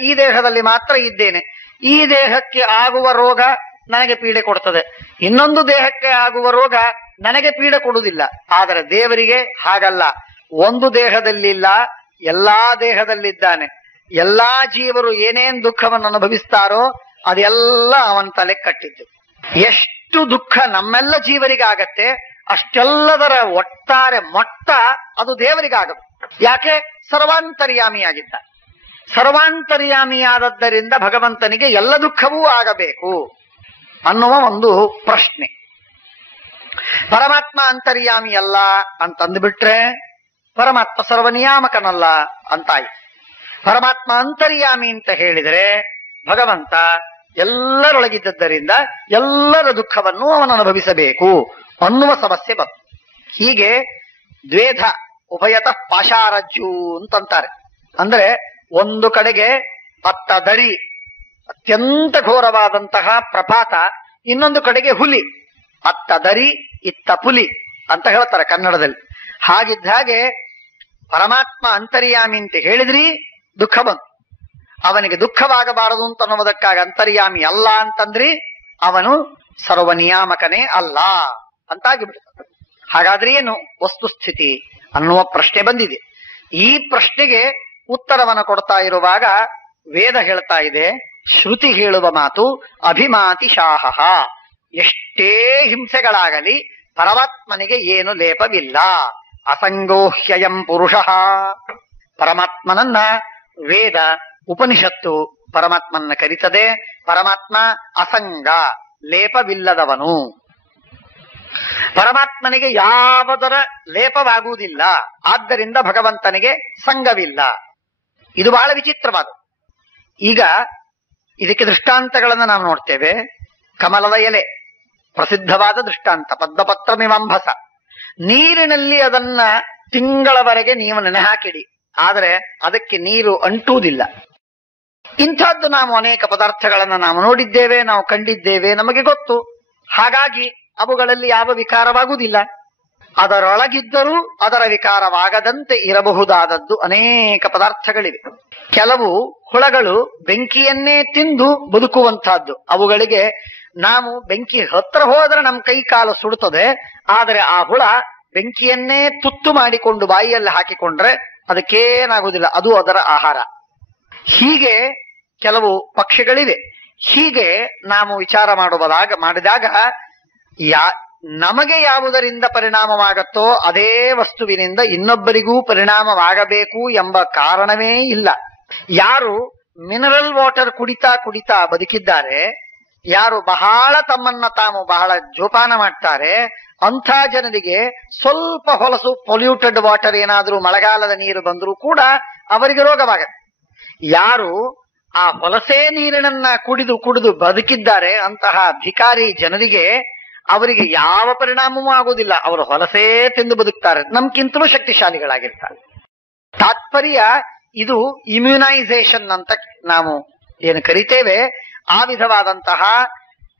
ಈ ದೇಹದಲ್ಲಿ ಮಾತ್ರ ಇದ್ದೇನೆ. ಈ ದೇಹಕ್ಕೆ ಆಗುವ ರೋಗ ನನಗೆ ಪೀಡೆ ಕೊಡ್ತದೆ, ಇನ್ನೊಂದು ದೇಹಕ್ಕೆ ಆಗುವ ರೋಗ ನನಗೆ ಪೀಡೆ ಕೊಡುವುದಿಲ್ಲ. ಆದರೆ ದೇವರಿಗೆ ಹಾಗಲ್ಲ. ಒಂದು ದೇಹದಲ್ಲಿಲ್ಲ, ಎಲ್ಲಾ ದೇಹದಲ್ಲಿದ್ದಾನೆ. ಎಲ್ಲಾ ಜೀವರು ಏನೇನ್ ದುಃಖವನ್ನು ಅನುಭವಿಸ್ತಾರೋ ಅದೆಲ್ಲ ಅವನ ತಲೆ ಕಟ್ಟಿದ್ದು. ಎಷ್ಟು ದುಃಖ ನಮ್ಮೆಲ್ಲ ಜೀವರಿಗಾಗತ್ತೆ ಅಷ್ಟೆಲ್ಲದರ ಒಟ್ಟಾರೆ ಮೊತ್ತ ಅದು ದೇವರಿಗಾಗಬೇಕು. ಯಾಕೆ? ಸರ್ವಾಂತರ್ಯಾಮಿಯಾಗಿದ್ದ. ಸರ್ವಾಂತರ್ಯಾಮಿಯಾದದ್ದರಿಂದ ಭಗವಂತನಿಗೆ ಎಲ್ಲ ದುಃಖವೂ ಆಗಬೇಕು ಅನ್ನುವ ಒಂದು ಪ್ರಶ್ನೆ. ಪರಮಾತ್ಮ ಅಂತರ್ಯಾಮಿ ಅಲ್ಲ ಅಂತಂದ್ಬಿಟ್ರೆ ಪರಮಾತ್ಮ ಸರ್ವನಿಯಾಮಕನಲ್ಲ ಅಂತಾಯ್ತು. ಪರಮಾತ್ಮ ಅಂತರ್ಯಾಮಿ ಅಂತ ಹೇಳಿದರೆ ಭಗವಂತ ಎಲ್ಲರೊಳಗಿದ್ದರಿಂದ ಎಲ್ಲರ ದುಃಖವನ್ನು ಅವನು ಅನುಭವಿಸಬೇಕು ಅನ್ನುವ ಸಮಸ್ಯೆ ಬಂತು. ಹೀಗೆ ದ್ವೇಧ ಉಭಯತಃ ಪಾಶಾರಜ್ಜು ಅಂತಂತಾರೆ. ಅಂದ್ರೆ ಒಂದು ಕಡೆಗೆ ಅತ್ತ ದರಿ, ಅತ್ಯಂತ ಘೋರವಾದಂತಹ ಪ್ರಪಾತ, ಇನ್ನೊಂದು ಕಡೆಗೆ ಹುಲಿ. ಅತ್ತ ದರಿ ಇತ್ತ ಪುಲಿ ಅಂತ ಹೇಳ್ತಾರೆ ಕನ್ನಡದಲ್ಲಿ. ಹಾಗಿದ್ದ ಹಾಗೆ ಪರಮಾತ್ಮ ಅಂತರ್ಯಾಮಿ ಅಂತ ಹೇಳಿದ್ರಿ, ದುಃಖ ಬಂತು. ಅವನಿಗೆ ದುಃಖವಾಗಬಾರದು ಅಂತ ಅನ್ನೋದಕ್ಕಾಗಿ ಅಂತರ್ಯಾಮಿ ಅಲ್ಲ ಅಂತಂದ್ರಿ, ಅವನು ಸರ್ವನಿಯಾಮಕನೇ ಅಲ್ಲ ಅಂತಾಗಿ ಬಿಡ್ತಾನೆ. ಹಾಗಾದ್ರೆ ಏನು ವಸ್ತುಸ್ಥಿತಿ ಅನ್ನುವ ಪ್ರಶ್ನೆ ಬಂದಿದೆ. ಈ ಪ್ರಶ್ನೆಗೆ ಉತ್ತರವನ್ನು ಕೊಡ್ತಾ ಇರುವಾಗ ವೇದ ಹೇಳ್ತಾ ಇದೆ, ಶ್ರುತಿ ಹೇಳುವ ಮಾತು ಅಭಿಮಾತಿ ಶಾಹ. ಎಷ್ಟೇ ಹಿಂಸೆಗಳಾಗಲಿ ಪರಮಾತ್ಮನಿಗೆ ಏನು ಲೇಪವಿಲ್ಲ. ಅಸಂಗೋಹ್ಯಯಂ ಪುರುಷಃ. ಪರಮಾತ್ಮನನ್ನ ವೇದ ಉಪನಿಷತ್ತು ಪರಮಾತ್ಮನ ಕರೀತದೆ. ಪರಮಾತ್ಮ ಅಸಂಗ, ಲೇಪವಿಲ್ಲದವನು. ಪರಮಾತ್ಮನಿಗೆ ಯಾವುದರ ಲೇಪವಾಗುವುದಿಲ್ಲ, ಆದ್ದರಿಂದ ಭಗವಂತನಿಗೆ ಸಂಗವಿಲ್ಲ. ಇದು ಬಹಳ ವಿಚಿತ್ರವಾದ. ಈಗ ಇದಕ್ಕೆ ದೃಷ್ಟಾಂತಗಳನ್ನು ನಾವು ನೋಡ್ತೇವೆ. ಕಮಲದ ಎಲೆ ಪ್ರಸಿದ್ಧವಾದ ದೃಷ್ಟಾಂತ. ಪದ್ಮಪತ್ರಮಿವಂಭಸ. ನೀರಿನಲ್ಲಿ ಅದನ್ನ ತಿಂಗಳವರೆಗೆ ನೀವು ನೆನೆ ಹಾಕಿಡಿ, ಆದರೆ ಅದಕ್ಕೆ ನೀರು ಅಂಟುವುದಿಲ್ಲ. ಇಂಥದ್ದು ನಾವು ಅನೇಕ ಪದಾರ್ಥಗಳನ್ನು ನಾವು ನೋಡಿದ್ದೇವೆ, ನಾವು ಕಂಡಿದ್ದೇವೆ, ನಮಗೆ ಗೊತ್ತು. ಹಾಗಾಗಿ ಅವುಗಳಲ್ಲಿ ಯಾವ ವಿಕಾರವಾಗುವುದಿಲ್ಲ. ಅದರೊಳಗಿದ್ದರೂ ಅದರ ವಿಕಾರವಾಗದಂತೆ ಇರಬಹುದಾದದ್ದು ಅನೇಕ ಪದಾರ್ಥಗಳಿವೆ. ಕೆಲವು ಹುಳಗಳು ಬೆಂಕಿಯನ್ನೇ ತಿಂದು ಬದುಕುವಂತಹದ್ದು. ಅವುಗಳಿಗೆ ನಾವು ಬೆಂಕಿ ಹತ್ರ ಹೋದ್ರೆ ನಮ್ಮ ಕೈ ಕಾಲು ಸುಡುತ್ತದೆ, ಆದರೆ ಆ ಹುಳ ಬೆಂಕಿಯನ್ನೇ ತುತ್ತು ಮಾಡಿಕೊಂಡು ಬಾಯಿಯಲ್ಲಿ ಹಾಕಿಕೊಂಡ್ರೆ ಅದಕ್ಕೇನಾಗುವುದಿಲ್ಲ, ಅದು ಅದರ ಆಹಾರ. ಹೀಗೆ ಕೆಲವು ಪಕ್ಷಿಗಳಿವೆ. ಹೀಗೆ ನಾವು ವಿಚಾರ ಮಾಡಿದಾಗ ನಮಗೆ ಯಾವುದರಿಂದ ಪರಿಣಾಮವಾಗತ್ತೋ ಅದೇ ವಸ್ತುವಿನಿಂದ ಇನ್ನೊಬ್ಬರಿಗೂ ಪರಿಣಾಮವಾಗಬೇಕು ಎಂಬ ಕಾರಣವೇ ಇಲ್ಲ. ಯಾರು ಮಿನರಲ್ ವಾಟರ್ ಕುಡಿತಾ ಬದುಕಿದ್ದಾರೆ, ಯಾರು ಬಹಳ ತಮ್ಮನ್ನ ತಾವು ಬಹಳ ಜೋಪಾನ ಮಾಡ್ತಾರೆ ಅಂಥ ಜನರಿಗೆ ಸ್ವಲ್ಪ ಹೊಲಸು ಪೊಲ್ಯೂಟೆಡ್ ವಾಟರ್ ಏನಾದ್ರೂ ಮಳೆಗಾಲದ ನೀರು ಬಂದರೂ ಕೂಡ ಅವರಿಗೆ ರೋಗವಾಗತ್ತೆ. ಯಾರು ಆ ಹೊಲಸೇ ನೀರಿನನ್ನ ಕುಡಿದು ಬದುಕಿದ್ದಾರೆ ಅಂತಹ ಭಿಕಾರಿ ಜನರಿಗೆ ಅವರಿಗೆ ಯಾವ ಪರಿಣಾಮವೂ ಆಗುವುದಿಲ್ಲ. ಅವರು ಹೊಲಸೇ ತಿಂದು ಬದುಕ್ತಾರೆ, ನಮ್ಗಿಂತಲೂ ಶಕ್ತಿಶಾಲಿಗಳಾಗಿರ್ತಾರೆ. ತಾತ್ಪರ್ಯ ಇದು ಇಮ್ಯುನೈಸೇಷನ್ ಅಂತ ನಾವು ಏನು ಕರಿತೇವೆ. ಆ ವಿಧವಾದಂತಹ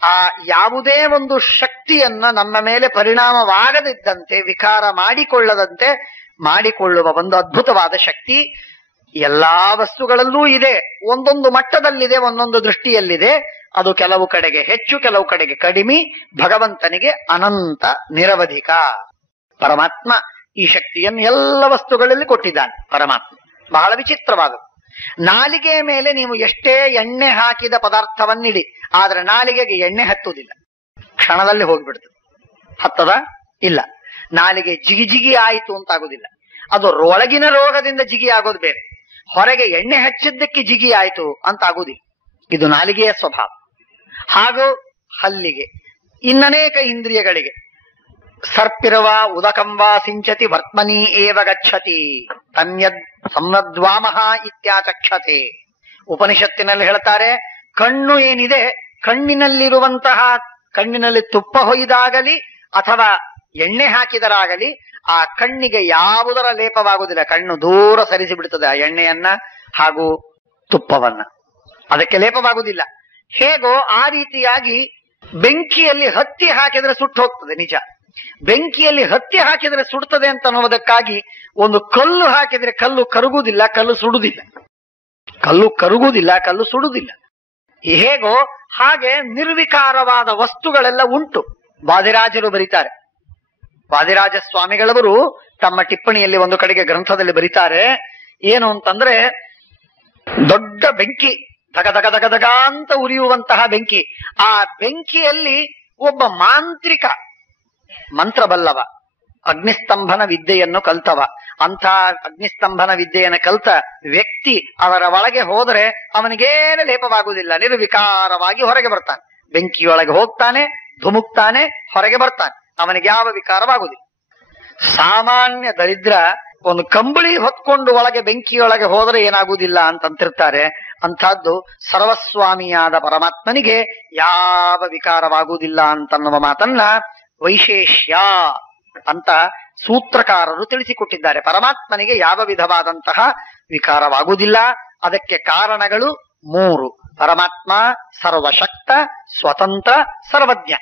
ಆ ಯಾವುದೇ ಒಂದು ಶಕ್ತಿಯನ್ನ ನಮ್ಮ ಮೇಲೆ ಪರಿಣಾಮವಾಗದಿದ್ದಂತೆ, ವಿಕಾರ ಮಾಡಿಕೊಳ್ಳದಂತೆ ಮಾಡಿಕೊಳ್ಳುವ ಒಂದು ಅದ್ಭುತವಾದ ಶಕ್ತಿ ಎಲ್ಲಾ ವಸ್ತುಗಳಲ್ಲೂ ಇದೆ. ಒಂದೊಂದು ಮಟ್ಟದಲ್ಲಿದೆ, ಒಂದೊಂದು ದೃಷ್ಟಿಯಲ್ಲಿದೆ. ಅದು ಕೆಲವು ಕಡೆಗೆ ಹೆಚ್ಚು, ಕೆಲವು ಕಡೆಗೆ ಕಡಿಮೆ. ಭಗವಂತನಿಗೆ ಅನಂತ ನಿರವಧಿಕ. ಪರಮಾತ್ಮ ಈ ಶಕ್ತಿಯನ್ನು ಎಲ್ಲ ವಸ್ತುಗಳಲ್ಲಿ ಕೊಟ್ಟಿದ್ದಾನೆ. ಪರಮಾತ್ಮ ಬಹಳ ವಿಚಿತ್ರವಾದದ್ದು. ನಾಲಿಗೆಯ ಮೇಲೆ ನೀವು ಎಷ್ಟೇ ಎಣ್ಣೆ ಹಾಕಿದ ಪದಾರ್ಥವನ್ನಿಡಿ, ಆದ್ರೆ ನಾಲಿಗೆಗೆ ಎಣ್ಣೆ ಹತ್ತುವುದಿಲ್ಲ, ಕ್ಷಣದಲ್ಲಿ ಹೋಗ್ಬಿಡ್ತದೆ. ಹತ್ತದ ಇಲ್ಲ. ನಾಲಿಗೆ ಜಿಗಿ ಜಿಗಿ ಆಯಿತು ಅಂತ ಆಗುದಿಲ್ಲ. ಅದು ಒಳಗಿನ ರೋಗದಿಂದ ಜಿಗಿ ಆಗೋದು ಬೇರೆ, ಹೊರಗೆ ಎಣ್ಣೆ ಹಚ್ಚಿದ್ದಕ್ಕೆ ಜಿಗಿ ಆಯಿತು ಅಂತ ಆಗುದಿಲ್ಲ. ಇದು ನಾಲಿಗೆಯ ಸ್ವಭಾವ. ಹಾಗೂ ಹಲ್ಲಿಗೆ, ಇನ್ನನೇಕ ಇಂದ್ರಿಯಗಳಿಗೆ ಸರ್ಪಿರವ ಉದಕಂವಾ ಸಿಂಚತಿ ವರ್ತ್ಮನಿ ಏವ ಗಚ್ಚತಿ ತನ್ಯದ್ ಸಂನದ್ವಾಮಹ ಇತ್ಯಾಚಕ್ಷತೆ. ಉಪನಿಷತ್ತಿನಲ್ಲಿ ಹೇಳ್ತಾರೆ, ಕಣ್ಣು ಏನಿದೆ, ಕಣ್ಣಿನಲ್ಲಿ ತುಪ್ಪ ಹೊಯ್ದಾಗಲಿ ಅಥವಾ ಎಣ್ಣೆ ಹಾಕಿದರಾಗಲಿ ಆ ಕಣ್ಣಿಗೆ ಯಾವುದರ ಲೇಪವಾಗುವುದಿಲ್ಲ. ಕಣ್ಣು ದೂರ ಸರಿಸಿ ಬಿಡುತ್ತದೆ ಆ ಎಣ್ಣೆಯನ್ನ ಹಾಗೂ ತುಪ್ಪವನ್ನ, ಅದಕ್ಕೆ ಲೇಪವಾಗುವುದಿಲ್ಲ. ಹೇಗೋ ಆ ರೀತಿಯಾಗಿ ಬೆಂಕಿಯಲ್ಲಿ ಹತ್ತಿ ಹಾಕಿದ್ರೆ ಸುಟ್ಟು ಹೋಗ್ತದೆ. ನಿಜ, ಬೆಂಕಿಯಲ್ಲಿ ಹತ್ತಿ ಹಾಕಿದ್ರೆ ಸುಡುತ್ತದೆ ಅಂತ ಅನ್ನೋದಕ್ಕಾಗಿ ಒಂದು ಕಲ್ಲು ಹಾಕಿದ್ರೆ ಕಲ್ಲು ಕರಗುವುದಿಲ್ಲ, ಕಲ್ಲು ಸುಡುವುದಿಲ್ಲ. ಕಲ್ಲು ಸುಡುವುದಿಲ್ಲ. ಹೇಗೋ ಹಾಗೆ ನಿರ್ವಿಕಾರವಾದ ವಸ್ತುಗಳೆಲ್ಲ ಉಂಟು. ವಾದಿರಾಜರು ಬರೀತಾರೆ, ವಾದಿರಾಜ ಸ್ವಾಮಿಗಳವರು ತಮ್ಮ ಟಿಪ್ಪಣಿಯಲ್ಲಿ ಒಂದು ಕಡೆಗೆ ಗ್ರಂಥದಲ್ಲಿ ಬರೀತಾರೆ, ಏನು ಅಂತಂದ್ರೆ, ದೊಡ್ಡ ಬೆಂಕಿ, ದಗ ದಗ ದಗ ದಗ ಅಂತ ಉರಿಯುವಂತಹ ಬೆಂಕಿ. ಆ ಬೆಂಕಿಯಲ್ಲಿ ಒಬ್ಬ ಮಾಂತ್ರಿಕ, ಮಂತ್ರ ಬಲ್ಲವ, ಅಗ್ನಿಸ್ತಂಭನ ವಿದ್ಯೆಯನ್ನು ಕಲ್ತವ, ಅಂಥ ಅಗ್ನಿಸ್ತಂಭನ ವಿದ್ಯೆಯನ್ನು ಕಲ್ತ ವ್ಯಕ್ತಿ ಅವರ ಒಳಗೆ ಹೋದರೆ ಅವನಿಗೇನು ಲೇಪವಾಗುವುದಿಲ್ಲ, ನಿರ್ವಿಕಾರವಾಗಿ ಹೊರಗೆ ಬರ್ತಾನೆ. ಬೆಂಕಿಯೊಳಗೆ ಹೋಗ್ತಾನೆ, ಧುಮುಕ್ತಾನೆ, ಹೊರಗೆ ಬರ್ತಾನೆ, ಅವನಿಗೆ ಯಾವ ವಿಕಾರವಾಗುವುದಿಲ್ಲ. ಸಾಮಾನ್ಯ ದರಿದ್ರ ಒಂದು ಕಂಬಳಿ ಹೊತ್ಕೊಂಡು ಒಳಗೆ ಬೆಂಕಿಯೊಳಗೆ ಹೋದರೆ ಏನಾಗುವುದಿಲ್ಲ ಅಂತಂತಿರ್ತಾರೆ. ಅಂಥದ್ದು ಸರ್ವಸ್ವಾಮಿಯಾದ ಪರಮಾತ್ಮನಿಗೆ ಯಾವ ವಿಕಾರವಾಗುವುದಿಲ್ಲ ಅಂತನ್ನುವ ಮಾತನ್ನ ವೈಶೇಷ್ಯ ಅಂತ ಸೂತ್ರಕಾರರು ತಿಳಿಸಿಕೊಟ್ಟಿದ್ದಾರೆ. ಪರಮಾತ್ಮನಿಗೆ ಯಾವ ವಿಧವಾದಂತಹ ವಿಕಾರವಾಗುವುದಿಲ್ಲ. ಅದಕ್ಕೆ ಕಾರಣಗಳು 3. ಪರಮಾತ್ಮ ಸರ್ವಶಕ್ತ, ಸ್ವತಂತ್ರ, ಸರ್ವಜ್ಞ.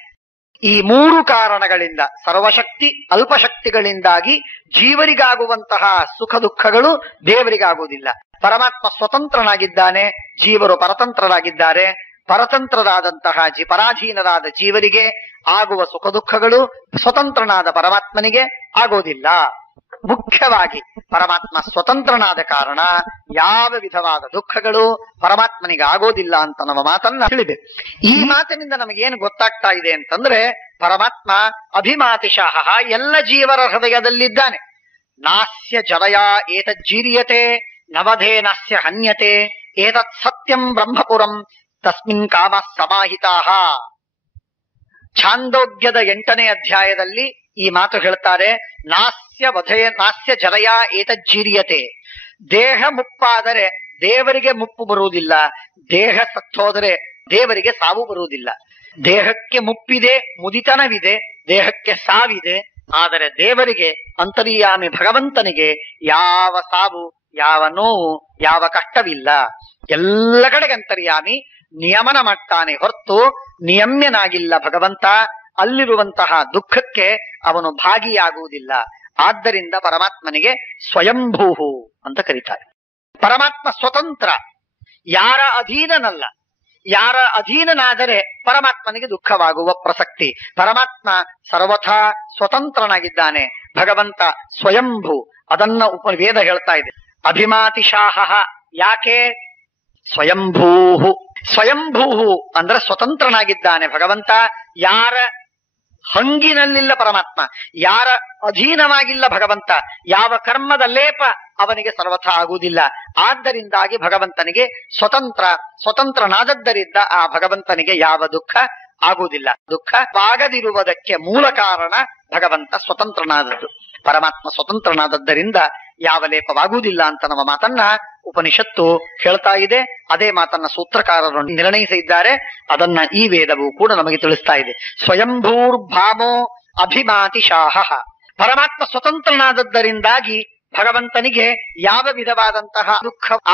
ಈ 3 ಕಾರಣಗಳಿಂದ, ಸರ್ವಶಕ್ತಿ ಅಲ್ಪಶಕ್ತಿಗಳಿಂದಾಗಿ ಜೀವರಿಗಾಗುವಂತಹ ಸುಖ ದುಃಖಗಳು ದೇವರಿಗಾಗುವುದಿಲ್ಲ. ಪರಮಾತ್ಮ ಸ್ವತಂತ್ರನಾಗಿದ್ದಾನೆ, ಜೀವರು ಪರತಂತ್ರರಾಗಿದ್ದಾರೆ. ಪರತಂತ್ರರಾದಂತಹ ಪರಾಧೀನರಾದ ಜೀವರಿಗೆ ಆಗುವ ಸುಖ ದುಃಖಗಳು ಸ್ವತಂತ್ರನಾದ ಪರಮಾತ್ಮನಿಗೆ ಆಗೋದಿಲ್ಲ. ಮುಖ್ಯವಾಗಿ ಪರಮಾತ್ಮ ಸ್ವತಂತ್ರನಾದ ಕಾರಣ ಯಾವ ವಿಧವಾದ ದುಃಖಗಳು ಪರಮಾತ್ಮನಿಗೆ ಆಗೋದಿಲ್ಲ ಅಂತ ನಮ್ಮ ಮಾತನ್ನ ತಿಳಿಬೇಕು. ಈ ಮಾತಿನಿಂದ ನಮಗೇನು ಗೊತ್ತಾಗ್ತಾ ಇದೆ ಅಂತಂದ್ರೆ, ಪರಮಾತ್ಮ ಅಭಿಮಾತಿಶಃ ಎಲ್ಲ ಜೀವರ ಹೃದಯದಲ್ಲಿದ್ದಾನೆ. ನಾಸ್ಯ ಜವಯ ಏತಜ್ಜೀರ್ಯತೆ ನವಧೇನಸ್ಯ ಹನ್ಯತೆ ಏತತ್ ಸತ್ಯಂ ಬ್ರಹ್ಮಪುರಂ ತಸ್ಮಿನ್ ಕಾಮ ಸಮಾಹಿತಾಃ. ಛಾಂದೋಗ್ಯದ 8ನೇ ಅಧ್ಯಾಯದಲ್ಲಿ ಈ ಮಾತು ಹೇಳ್ತಾರೆ. ನಾಸ್ಯ ಜರಯ ಏತಜ್ಜೀರ್ಯತೆ. ದೇಹ ಮುಪ್ಪಾದರೆ ದೇವರಿಗೆ ಮುಪ್ಪು ಬರುವುದಿಲ್ಲ, ದೇಹ ಸತ್ತೋದರೆ ದೇವರಿಗೆ ಸಾವು ಬರುವುದಿಲ್ಲ. ದೇಹಕ್ಕೆ ಮುಪ್ಪಿದೆ, ಮುದಿತನವಿದೆ, ದೇಹಕ್ಕೆ ಸಾವಿದೆ. ಆದರೆ ದೇವರಿಗೆ, ಅಂತರ್ಯಾಮಿ ಭಗವಂತನಿಗೆ ಯಾವ ಸಾವು, ಯಾವ ನೋವು, ಯಾವ ಕಷ್ಟವಿಲ್ಲ. ಎಲ್ಲ ಕಡೆಗೆ ಅಂತರ್ಯಾಮಿ ನಿಯಮನ ಮಾಡ್ತಾನೆ ಹೊರತು ನಿಯಮ್ಯನಾಗಿಲ್ಲ ಭಗವಂತ. ಅಲ್ಲಿರುವಂತಹ ದುಃಖಕ್ಕೆ ಅವನು ಭಾಗಿಯಾಗುವುದಿಲ್ಲ. ಆದ್ದರಿಂದ ಪರಮಾತ್ಮನಿಗೆ ಸ್ವಯಂಭೂ ಅಂತ ಕರೀತಾರೆ. ಪರಮಾತ್ಮ ಸ್ವತಂತ್ರ, ಯಾರ ಅಧೀನನಲ್ಲ. ಯಾರ ಅಧೀನನಾದರೆ ಪರಮಾತ್ಮನಿಗೆ ದುಃಖವಾಗುವ ಪ್ರಸಕ್ತಿ. ಪರಮಾತ್ಮ ಸರ್ವಥಾ ಸ್ವತಂತ್ರನಾಗಿದ್ದಾನೆ. ಭಗವಂತ ಸ್ವಯಂಭೂ. ಅದನ್ನ ವೇದ ಹೇಳ್ತಾ ಇದೆ. ಅಭಿಮಾತಿಶಾಹ. ಯಾಕೆ? ಸ್ವಯಂಭೂ. ಸ್ವಯಂಭೂ ಅಂದ್ರೆ ಸ್ವತಂತ್ರನಾಗಿದ್ದಾನೆ ಭಗವಂತ. ಯಾರ ಹಂಗಿನಲ್ಲಿಲ್ಲ ಪರಮಾತ್ಮ, ಯಾರ ಅಧೀನವಾಗಿಲ್ಲ ಭಗವಂತ, ಯಾವ ಕರ್ಮದ ಲೇಪ ಅವನಿಗೆ ಸರ್ವಥ ಆಗುವುದಿಲ್ಲ. ಆದ್ದರಿಂದಾಗಿ ಭಗವಂತನಿಗೆ ಸ್ವತಂತ್ರನಾದದ್ದರಿಂದ ಆ ಭಗವಂತನಿಗೆ ಯಾವ ದುಃಖ ಆಗುವುದಿಲ್ಲ. ದುಃಖವಾಗದಿರುವುದಕ್ಕೆ ಮೂಲ ಕಾರಣ ಭಗವಂತ ಸ್ವತಂತ್ರನಾದದ್ದು. ಪರಮಾತ್ಮ ಸ್ವತಂತ್ರನಾದದ್ದರಿಂದ ಯಾವ ಲೇಪವಾಗುವುದಿಲ್ಲ ಅಂತ ನಮ್ಮ ಮಾತನ್ನ ಉಪನಿಷತ್ತು ಹೇಳ್ತಾ ಇದೆ. ಅದೇ ಮಾತನ್ನ ಸೂತ್ರಕಾರರು ನಿರ್ಣಯಿಸಿದ್ದಾರೆ. ಅದನ್ನ ಈ ವೇದವು ಕೂಡ ನಮಗೆ ತಿಳಿಸ್ತಾ ಇದೆ. ಸ್ವಯಂಭೂರ್ಭಾಮೋ ಅಭಿಮಾತಿ ಶಾಹ. ಪರಮಾತ್ಮ ಸ್ವತಂತ್ರನಾದದ್ದರಿಂದಾಗಿ ಭಗವಂತನಿಗೆ ಯಾವ ವಿಧವಾದಂತಹ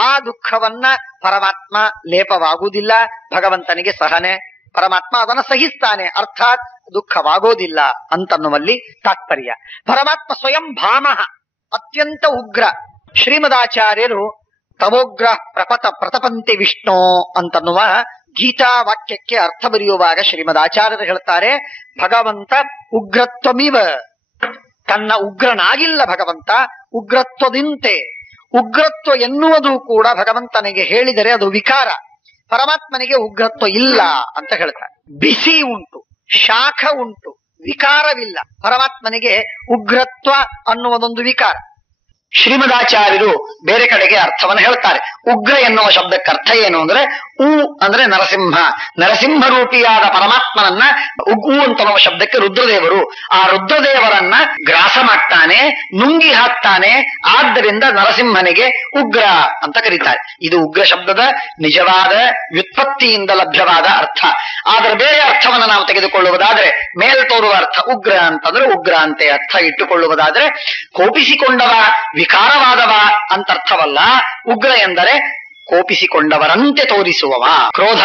ಆ ದುಃಖವನ್ನ ಪರಮಾತ್ಮ ಲೇಪವಾಗುವುದಿಲ್ಲ. ಭಗವಂತನಿಗೆ ಸಹನೆ, ಪರಮಾತ್ಮ ಅದನ್ನು ಸಹಿಸ್ತಾನೆ, ಅರ್ಥಾತ್ ದುಃಖವಾಗೋದಿಲ್ಲ ಅಂತನ್ನುವಲ್ಲಿ ತಾತ್ಪರ್ಯ. ಪರಮಾತ್ಮ ಸ್ವಯಂ ಭಾಮಃ, ಅತ್ಯಂತ ಉಗ್ರ. ಶ್ರೀಮದಾಚಾರ್ಯರು ತಮೋಗ್ರ ಪ್ರತಪಂತಿ ವಿಷ್ಣು ಅಂತನ್ನುವ ಗೀತಾ ವಾಕ್ಯಕ್ಕೆ ಅರ್ಥ ಬರೆಯುವಾಗ ಶ್ರೀಮದಾಚಾರ್ಯರು ಹೇಳ್ತಾರೆ, ಭಗವಂತ ಉಗ್ರತ್ವಮಿವ, ತನ್ನ ಉಗ್ರನಾಗಿಲ್ಲ ಭಗವಂತ, ಉಗ್ರತ್ವದಿಂತೆ. ಉಗ್ರತ್ವ ಎನ್ನುವುದು ಕೂಡ ಭಗವಂತನಿಗೆ ಹೇಳಿದರೆ ಅದು ವಿಕಾರ, ಪರಮಾತ್ಮನಿಗೆ ಉಗ್ರತ್ವ ಇಲ್ಲ ಅಂತ ಹೇಳ್ತಾರೆ. ಬಿಸಿ ಉಂಟು, ಶಾಖ ಉಂಟು, ವಿಕಾರವಿಲ್ಲ. ಪರಮಾತ್ಮನಿಗೆ ಉಗ್ರತ್ವ ಅನ್ನುವುದೊಂದು ವಿಕಾರ. ಶ್ರೀಮದಾಚಾರ್ಯರು ಬೇರೆ ಕಡೆಗೆ ಅರ್ಥವನ್ನು ಹೇಳ್ತಾರೆ. ಉಗ್ರ ಎನ್ನುವ ಶಬ್ದಕ್ಕೆ ಅರ್ಥ ಏನು ಅಂದ್ರೆ, ಅಂದ್ರೆ ನರಸಿಂಹ, ನರಸಿಂಹ ರೂಪಿಯಾದ ಪರಮಾತ್ಮನನ್ನ ಉ ಅಂತನ್ನುವ ಶಬ್ದಕ್ಕೆ ರುದ್ರದೇವರು, ಆ ರುದ್ರದೇವರನ್ನ ಗ್ರಾಸ ಮಾಡ್ತಾನೆ, ನುಂಗಿ ಹಾಕ್ತಾನೆ. ಆದ್ದರಿಂದ ನರಸಿಂಹನಿಗೆ ಉಗ್ರ ಅಂತ ಕರೀತಾರೆ. ಇದು ಉಗ್ರ ಶಬ್ದದ ನಿಜವಾದ ವ್ಯುತ್ಪತ್ತಿಯಿಂದ ಲಭ್ಯವಾದ ಅರ್ಥ. ಆದರೆ ಬೇರೆ ಅರ್ಥವನ್ನು ನಾವು ತೆಗೆದುಕೊಳ್ಳುವುದಾದ್ರೆ, ಮೇಲ್ ತೋರುವ ಅರ್ಥ ಉಗ್ರ ಅಂತಂದ್ರೆ ಉಗ್ರ ಅಂತೆ ಅರ್ಥ ಇಟ್ಟುಕೊಳ್ಳುವುದಾದ್ರೆ, ಕೋಪಿಸಿಕೊಂಡವ, ವಿಕಾರವಾದವ ಅಂತರ್ಥವಲ್ಲ. ಉಗ್ರ ಎಂದರೆ ಕೋಪಿಸಿಕೊಂಡವರಂತೆ ತೋರಿಸುವವ. ಕ್ರೋಧ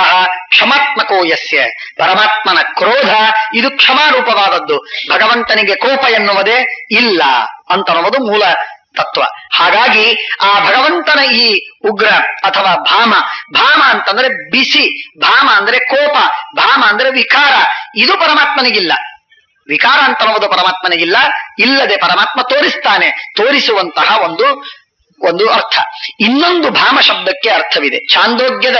ಕ್ಷಮಾತ್ಮಕೋ ಯಸ್ಯ, ಪರಮಾತ್ಮನ ಕ್ರೋಧ ಇದು ಕ್ಷಮಾರೂಪವಾದದ್ದು. ಭಗವಂತನಿಗೆ ಕೋಪ ಎನ್ನುವುದೇ ಇಲ್ಲ ಅಂತನ್ನುವುದು ಮೂಲ ತತ್ವ. ಹಾಗಾಗಿ ಆ ಭಗವಂತನ ಈ ಉಗ್ರ ಅಥವಾ ಭಾಮ ಅಂತಂದ್ರೆ ಬಿಸಿ, ಭಾಮ ಅಂದ್ರೆ ಕೋಪ, ಭಾಮ ಅಂದ್ರೆ ವಿಕಾರ. ಇದು ಪರಮಾತ್ಮನಿಗಿಲ್ಲ. ವಿಕಾರ ಅಂತನ್ನುವುದು ಪರಮಾತ್ಮನಿಗಿಲ್ಲ. ಇಲ್ಲದೆ ಪರಮಾತ್ಮ ತೋರಿಸ್ತಾನೆ, ತೋರಿಸುವಂತಹ ಒಂದು ಅರ್ಥ. ಇನ್ನೊಂದು ಭಾಮ ಶಬ್ದಕ್ಕೆ ಅರ್ಥವಿದೆ. ಛಾಂದೋಗ್ಯದ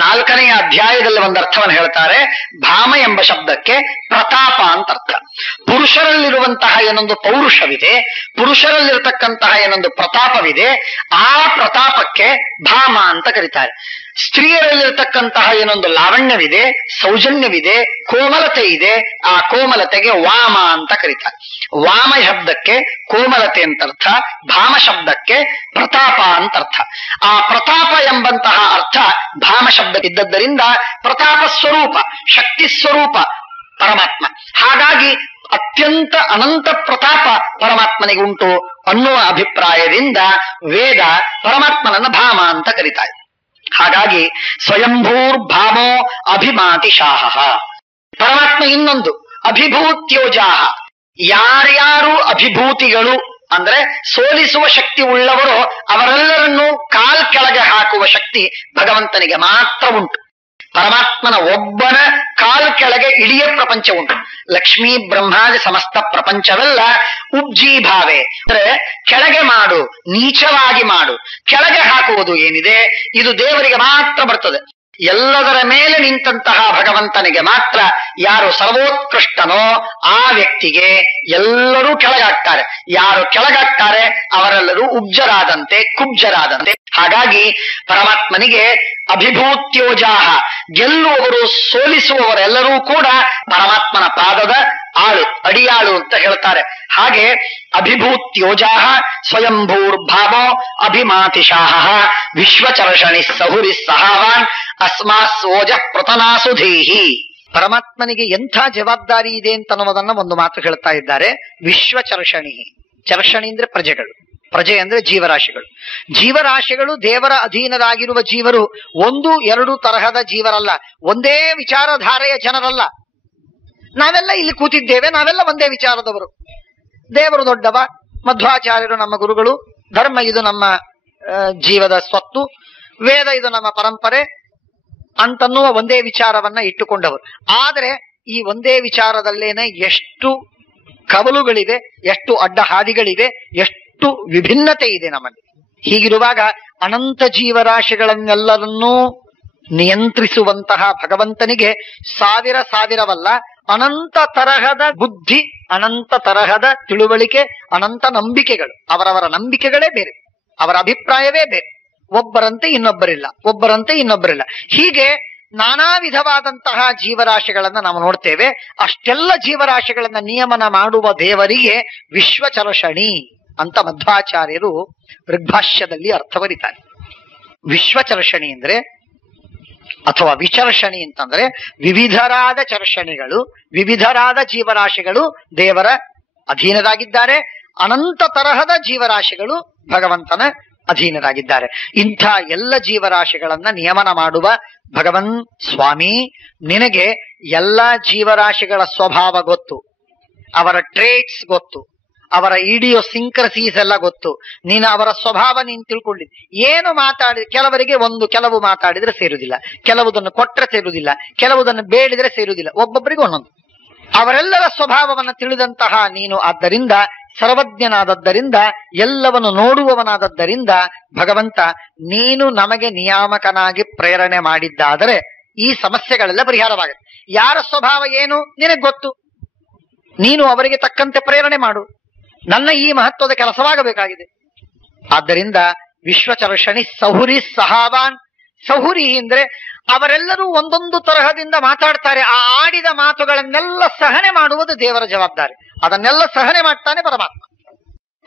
4ನೆಯ ಅಧ್ಯಾಯದಲ್ಲಿ ಒಂದು ಅರ್ಥವನ್ನು ಹೇಳ್ತಾರೆ. ಭಾಮ ಎಂಬ ಶಬ್ದಕ್ಕೆ ಪ್ರತಾಪ ಅಂತ ಅರ್ಥ. ಪುರುಷರಲ್ಲಿರುವಂತಹ ಏನೊಂದು ಪೌರುಷವಿದೆ, ಪುರುಷರಲ್ಲಿರತಕ್ಕಂತಹ ಏನೊಂದು ಪ್ರತಾಪವಿದೆ, ಆ ಪ್ರತಾಪಕ್ಕೆ ಭಾಮ ಅಂತ ಕರೀತಾರೆ. ಸ್ತ್ರೀಯರಲ್ಲಿರತಕ್ಕಂತಹ ಏನೊಂದು ಲಾವಣ್ಯವಿದೆ, ಸೌಜನ್ಯವಿದೆ, ಕೋಮಲತೆ ಇದೆ, ಆ ಕೋಮಲತೆಗೆ ವಾಮ ಅಂತ ಕರೀತಾರೆ. ವಾಮ ಶಬ್ದಕ್ಕೆ ಕೋಮಲತೆ ಅಂತ ಅರ್ಥ, ಭಾಮ ಶಬ್ದಕ್ಕೆ ಪ್ರತಾಪ ಅಂತ ಅರ್ಥ. ಆ ಪ್ರತಾಪ ಎಂಬಂತಹ ಅರ್ಥ ಭಾಮ ಶಬ್ದಕ್ಕಿದ್ದದ್ದರಿಂದ ಪ್ರತಾಪ ಸ್ವರೂಪ, ಶಕ್ತಿ ಸ್ವರೂಪ ಪರಮಾತ್ಮ. ಹಾಗಾಗಿ ಅತ್ಯಂತ ಅನಂತ ಪ್ರತಾಪ ಪರಮಾತ್ಮನಿಗೆ ಉಂಟು ಅನ್ನುವ ಅಭಿಪ್ರಾಯದಿಂದ ವೇದ ಪರಮಾತ್ಮನನ್ನ ಭಾಮ ಅಂತ ಕರೀತಾರೆ. ಹಾಗಾಗಿ ಸ್ವಯಂಭೂರ್ಭಾಮೋ ಅಭಿಮಾತಿ ಶಾಹ. ಪರಮಾತ್ಮ ಇನ್ನೊಂದು ಅಭಿಭೂತ್ಯೋಜಾಹ. ಯಾರ್ಯಾರು ಅಭಿಭೂತಿಗಳು ಅಂದ್ರೆ ಸೋಲಿಸುವ ಶಕ್ತಿ ಉಳ್ಳವರು, ಅವರೆಲ್ಲರನ್ನೂ ಕೆಳಗೆ ಹಾಕುವ ಶಕ್ತಿ ಭಗವಂತನಿಗೆ ಮಾತ್ರ ಉಂಟು. ಪರಮಾತ್ಮನ ಒಬ್ಬನ ಕೆಳಗೆ ಇಡೀ ಪ್ರಪಂಚ ಉಂಟು. ಲಕ್ಷ್ಮೀ ಬ್ರಹ್ಮಾದಿ ಸಮಸ್ತ ಪ್ರಪಂಚವೆಲ್ಲ ಉಜ್ಜೀಭಾವೆ ಅಂದ್ರೆ ಕೆಳಗೆ ಮಾಡು, ನೀಚವಾಗಿ ಮಾಡು. ಕೆಳಗೆ ಹಾಕುವುದು ಏನಿದೆ ಇದು ದೇವರಿಗೆ ಮಾತ್ರ ಬರ್ತದೆ. ಎಲ್ಲದರ ಮೇಲೆ ನಿಂತಹ ಭಗವಂತನಿಗೆ ಮಾತ್ರ ಯಾರು ಸರ್ವೋತ್ಕೃಷ್ಟನೋ ಆ ವ್ಯಕ್ತಿಗೆ ಎಲ್ಲರೂ ಕೆಳಗಾಗ್ತಾರೆ. ಯಾರು ಕೆಳಗಾಗ್ತಾರೆ ಅವರೆಲ್ಲರೂ ಉಬ್ಜರಾದಂತೆ, ಕುಬ್ಜರಾದಂತೆ. ಹಾಗಾಗಿ ಪರಮಾತ್ಮನಿಗೆ ಅಭಿಭೂತ್ಯೋಜಾಹ, ಗೆಲ್ಲುವವರು ಸೋಲಿಸುವವರೆಲ್ಲರೂ ಕೂಡ ಪರಮಾತ್ಮನ ಪಾದದ ಆಳು, ಅಡಿಯಾಳು ಅಂತ ಹೇಳ್ತಾರೆ. ಹಾಗೆ ಅಭಿಭೂತ್ಯೋಜಾಹ ಸ್ವಯಂಭೂರ್ಭಾವೋ ಅಭಿಮಾತಿಶಾಹ ವಿಶ್ವಚರ್ಷಣಿ ಸಹುರಿ ಸಹಾವಾನ್ ಅಸ್ಮಾಸೋಜ ಪ್ರತನಾಸುಧೀಹಿ. ಪರಮಾತ್ಮನಿಗೆ ಎಂಥ ಜವಾಬ್ದಾರಿ ಇದೆ ಅಂತನ್ನುವುದನ್ನ ಒಂದು ಮಾತು ಹೇಳ್ತಾ ಇದ್ದಾರೆ. ವಿಶ್ವಚರ್ಷಣಿ, ಚರ್ಷಣಿ ಅಂದ್ರೆ ಪ್ರಜೆಗಳು, ಪ್ರಜೆ ಅಂದ್ರೆ ಜೀವರಾಶಿಗಳು. ಜೀವರಾಶಿಗಳು ದೇವರ ಅಧೀನರಾಗಿರುವ ಜೀವರು 1-2 ತರಹದ ಜೀವರಲ್ಲ, ಒಂದೇ ವಿಚಾರಧಾರೆಯ ಜನರಲ್ಲ. ನಾವೆಲ್ಲ ಇಲ್ಲಿ ಕೂತಿದ್ದೇವೆ, ನಾವೆಲ್ಲ ಒಂದೇ ವಿಚಾರದವರು. ದೇವರು ದೊಡ್ಡವ, ಮಧ್ವಾಚಾರ್ಯರು ನಮ್ಮ ಗುರುಗಳು, ಧರ್ಮ ಇದು ನಮ್ಮ ಜೀವದ ಸ್ವತ್ತು, ವೇದ ಇದು ನಮ್ಮ ಪರಂಪರೆ ಅಂತನ್ನುವ ಒಂದೇ ವಿಚಾರವನ್ನ ಇಟ್ಟುಕೊಂಡವರು. ಆದರೆ ಈ ಒಂದೇ ವಿಚಾರದಲ್ಲೇನೆ ಎಷ್ಟು ಕವಲುಗಳಿವೆ, ಎಷ್ಟು ಅಡ್ಡ ಹಾದಿಗಳಿವೆ, ಎಷ್ಟು ವಿಭಿನ್ನತೆ ಇದೆ ನಮ್ಮಲ್ಲಿ. ಹೀಗಿರುವಾಗ ಅನಂತ ಜೀವರಾಶಿಗಳನ್ನೆಲ್ಲರನ್ನೂ ನಿಯಂತ್ರಿಸುವಂತಹ ಭಗವಂತನಿಗೆ ಸಾವಿರವಲ್ಲ ಅನಂತ ತರಹದ ಬುದ್ಧಿ, ಅನಂತ ತರಹದ ತಿಳುವಳಿಕೆ, ಅನಂತ ನಂಬಿಕೆಗಳು. ಅವರವರ ನಂಬಿಕೆಗಳೇ ಬೇರೆ, ಅವರ ಅಭಿಪ್ರಾಯವೇ ಬೇರೆ. ಒಬ್ಬರಂತೆ ಇನ್ನೊಬ್ಬರಿಲ್ಲ, ಒಬ್ಬರಂತೆ ಇನ್ನೊಬ್ಬರಿಲ್ಲ. ಹೀಗೆ ನಾನಾ ವಿಧವಾದಂತಹ ಜೀವರಾಶಿಗಳನ್ನ ನಾವು ನೋಡ್ತೇವೆ. ಅಷ್ಟೆಲ್ಲ ಜೀವರಾಶಿಗಳನ್ನ ನಿಯಮನ ಮಾಡುವ ದೇವರಿಗೆ ವಿಶ್ವಚರ್ಷಣಿ ಅಂತ ಮಧ್ವಾಚಾರ್ಯರು ಋಗ್ಭಾಷ್ಯದಲ್ಲಿ ಅರ್ಥ ಬರೀತಾರೆ. ವಿಶ್ವಚರ್ಷಣಿ ಅಂದ್ರೆ ಅಥವಾ ವಿಚರ್ಷಣಿ ಅಂತಂದ್ರೆ ವಿವಿಧರಾದ ಚರ್ಷಣಿಗಳು, ವಿವಿಧರಾದ ಜೀವರಾಶಿಗಳು ದೇವರ ಅಧೀನರಾಗಿದ್ದಾರೆ. ಅನಂತ ತರಹದ ಜೀವರಾಶಿಗಳು ಭಗವಂತನ ಅಧೀನರಾಗಿದ್ದಾರೆ. ಇಂಥ ಎಲ್ಲ ಜೀವರಾಶಿಗಳನ್ನ ನಿಯಮನ ಮಾಡುವ ಭಗವನ್ ಸ್ವಾಮಿ, ನಿನಗೆ ಎಲ್ಲ ಜೀವರಾಶಿಗಳ ಸ್ವಭಾವ ಗೊತ್ತು, ಅವರ ಟ್ರೇಟ್ಸ್ ಗೊತ್ತು, ಅವರ ಇಡಿಯೋಸಿಂಕ್ರಸೀಸ್ ಎಲ್ಲ ಗೊತ್ತು. ನೀನು ಅವರ ಸ್ವಭಾವ ನೀನು ತಿಳ್ಕೊಂಡಿದ್ದಿ. ಏನು ಮಾತಾಡಿ, ಕೆಲವು ಮಾತಾಡಿದ್ರೆ ಸೇರುವುದಿಲ್ಲ, ಕೆಲವುದನ್ನು ಕೊಟ್ಟರೆ ಸೇರುವುದಿಲ್ಲ, ಕೆಲವುದನ್ನು ಬೇಡಿದ್ರೆ ಸೇರುವುದಿಲ್ಲ. ಒಬ್ಬೊಬ್ಬರಿಗೆ ಒಂದೊಂದು. ಅವರೆಲ್ಲರ ಸ್ವಭಾವವನ್ನು ತಿಳಿದಂತಹ ನೀನು, ಆದ್ದರಿಂದ ಸರ್ವಜ್ಞನಾದದ್ದರಿಂದ, ಎಲ್ಲವನ್ನು ನೋಡುವವನಾದದ್ದರಿಂದ ಭಗವಂತ ನೀನು ನಮಗೆ ನಿಯಾಮಕನಾಗಿ ಪ್ರೇರಣೆ ಮಾಡಿದ್ದಾದರೆ ಈ ಸಮಸ್ಯೆಗಳೆಲ್ಲ ಪರಿಹಾರವಾಗುತ್ತೆ. ಯಾರ ಸ್ವಭಾವ ಏನು ನಿನಗೆ ಗೊತ್ತು, ನೀನು ಅವರಿಗೆ ತಕ್ಕಂತೆ ಪ್ರೇರಣೆ ಮಾಡು. ನನ್ನ ಈ ಮಹತ್ವದ ಕೆಲಸವಾಗಬೇಕಾಗಿದೆ. ಆದ್ದರಿಂದ ವಿಶ್ವಚರ್ಷಣಿ ಸಹುರಿ ಸಹಾವಾನ್. ಸಹುರಿ ಅಂದ್ರೆ ಅವರೆಲ್ಲರೂ ಒಂದೊಂದು ತರಹದಿಂದ ಮಾತಾಡ್ತಾರೆ. ಆ ಆಡಿದ ಮಾತುಗಳನ್ನೆಲ್ಲ ಸಹನೆ ಮಾಡುವುದು ದೇವರ ಜವಾಬ್ದಾರಿ. ಅದನ್ನೆಲ್ಲ ಸಹನೆ ಮಾಡ್ತಾನೆ ಪರಮಾತ್ಮ.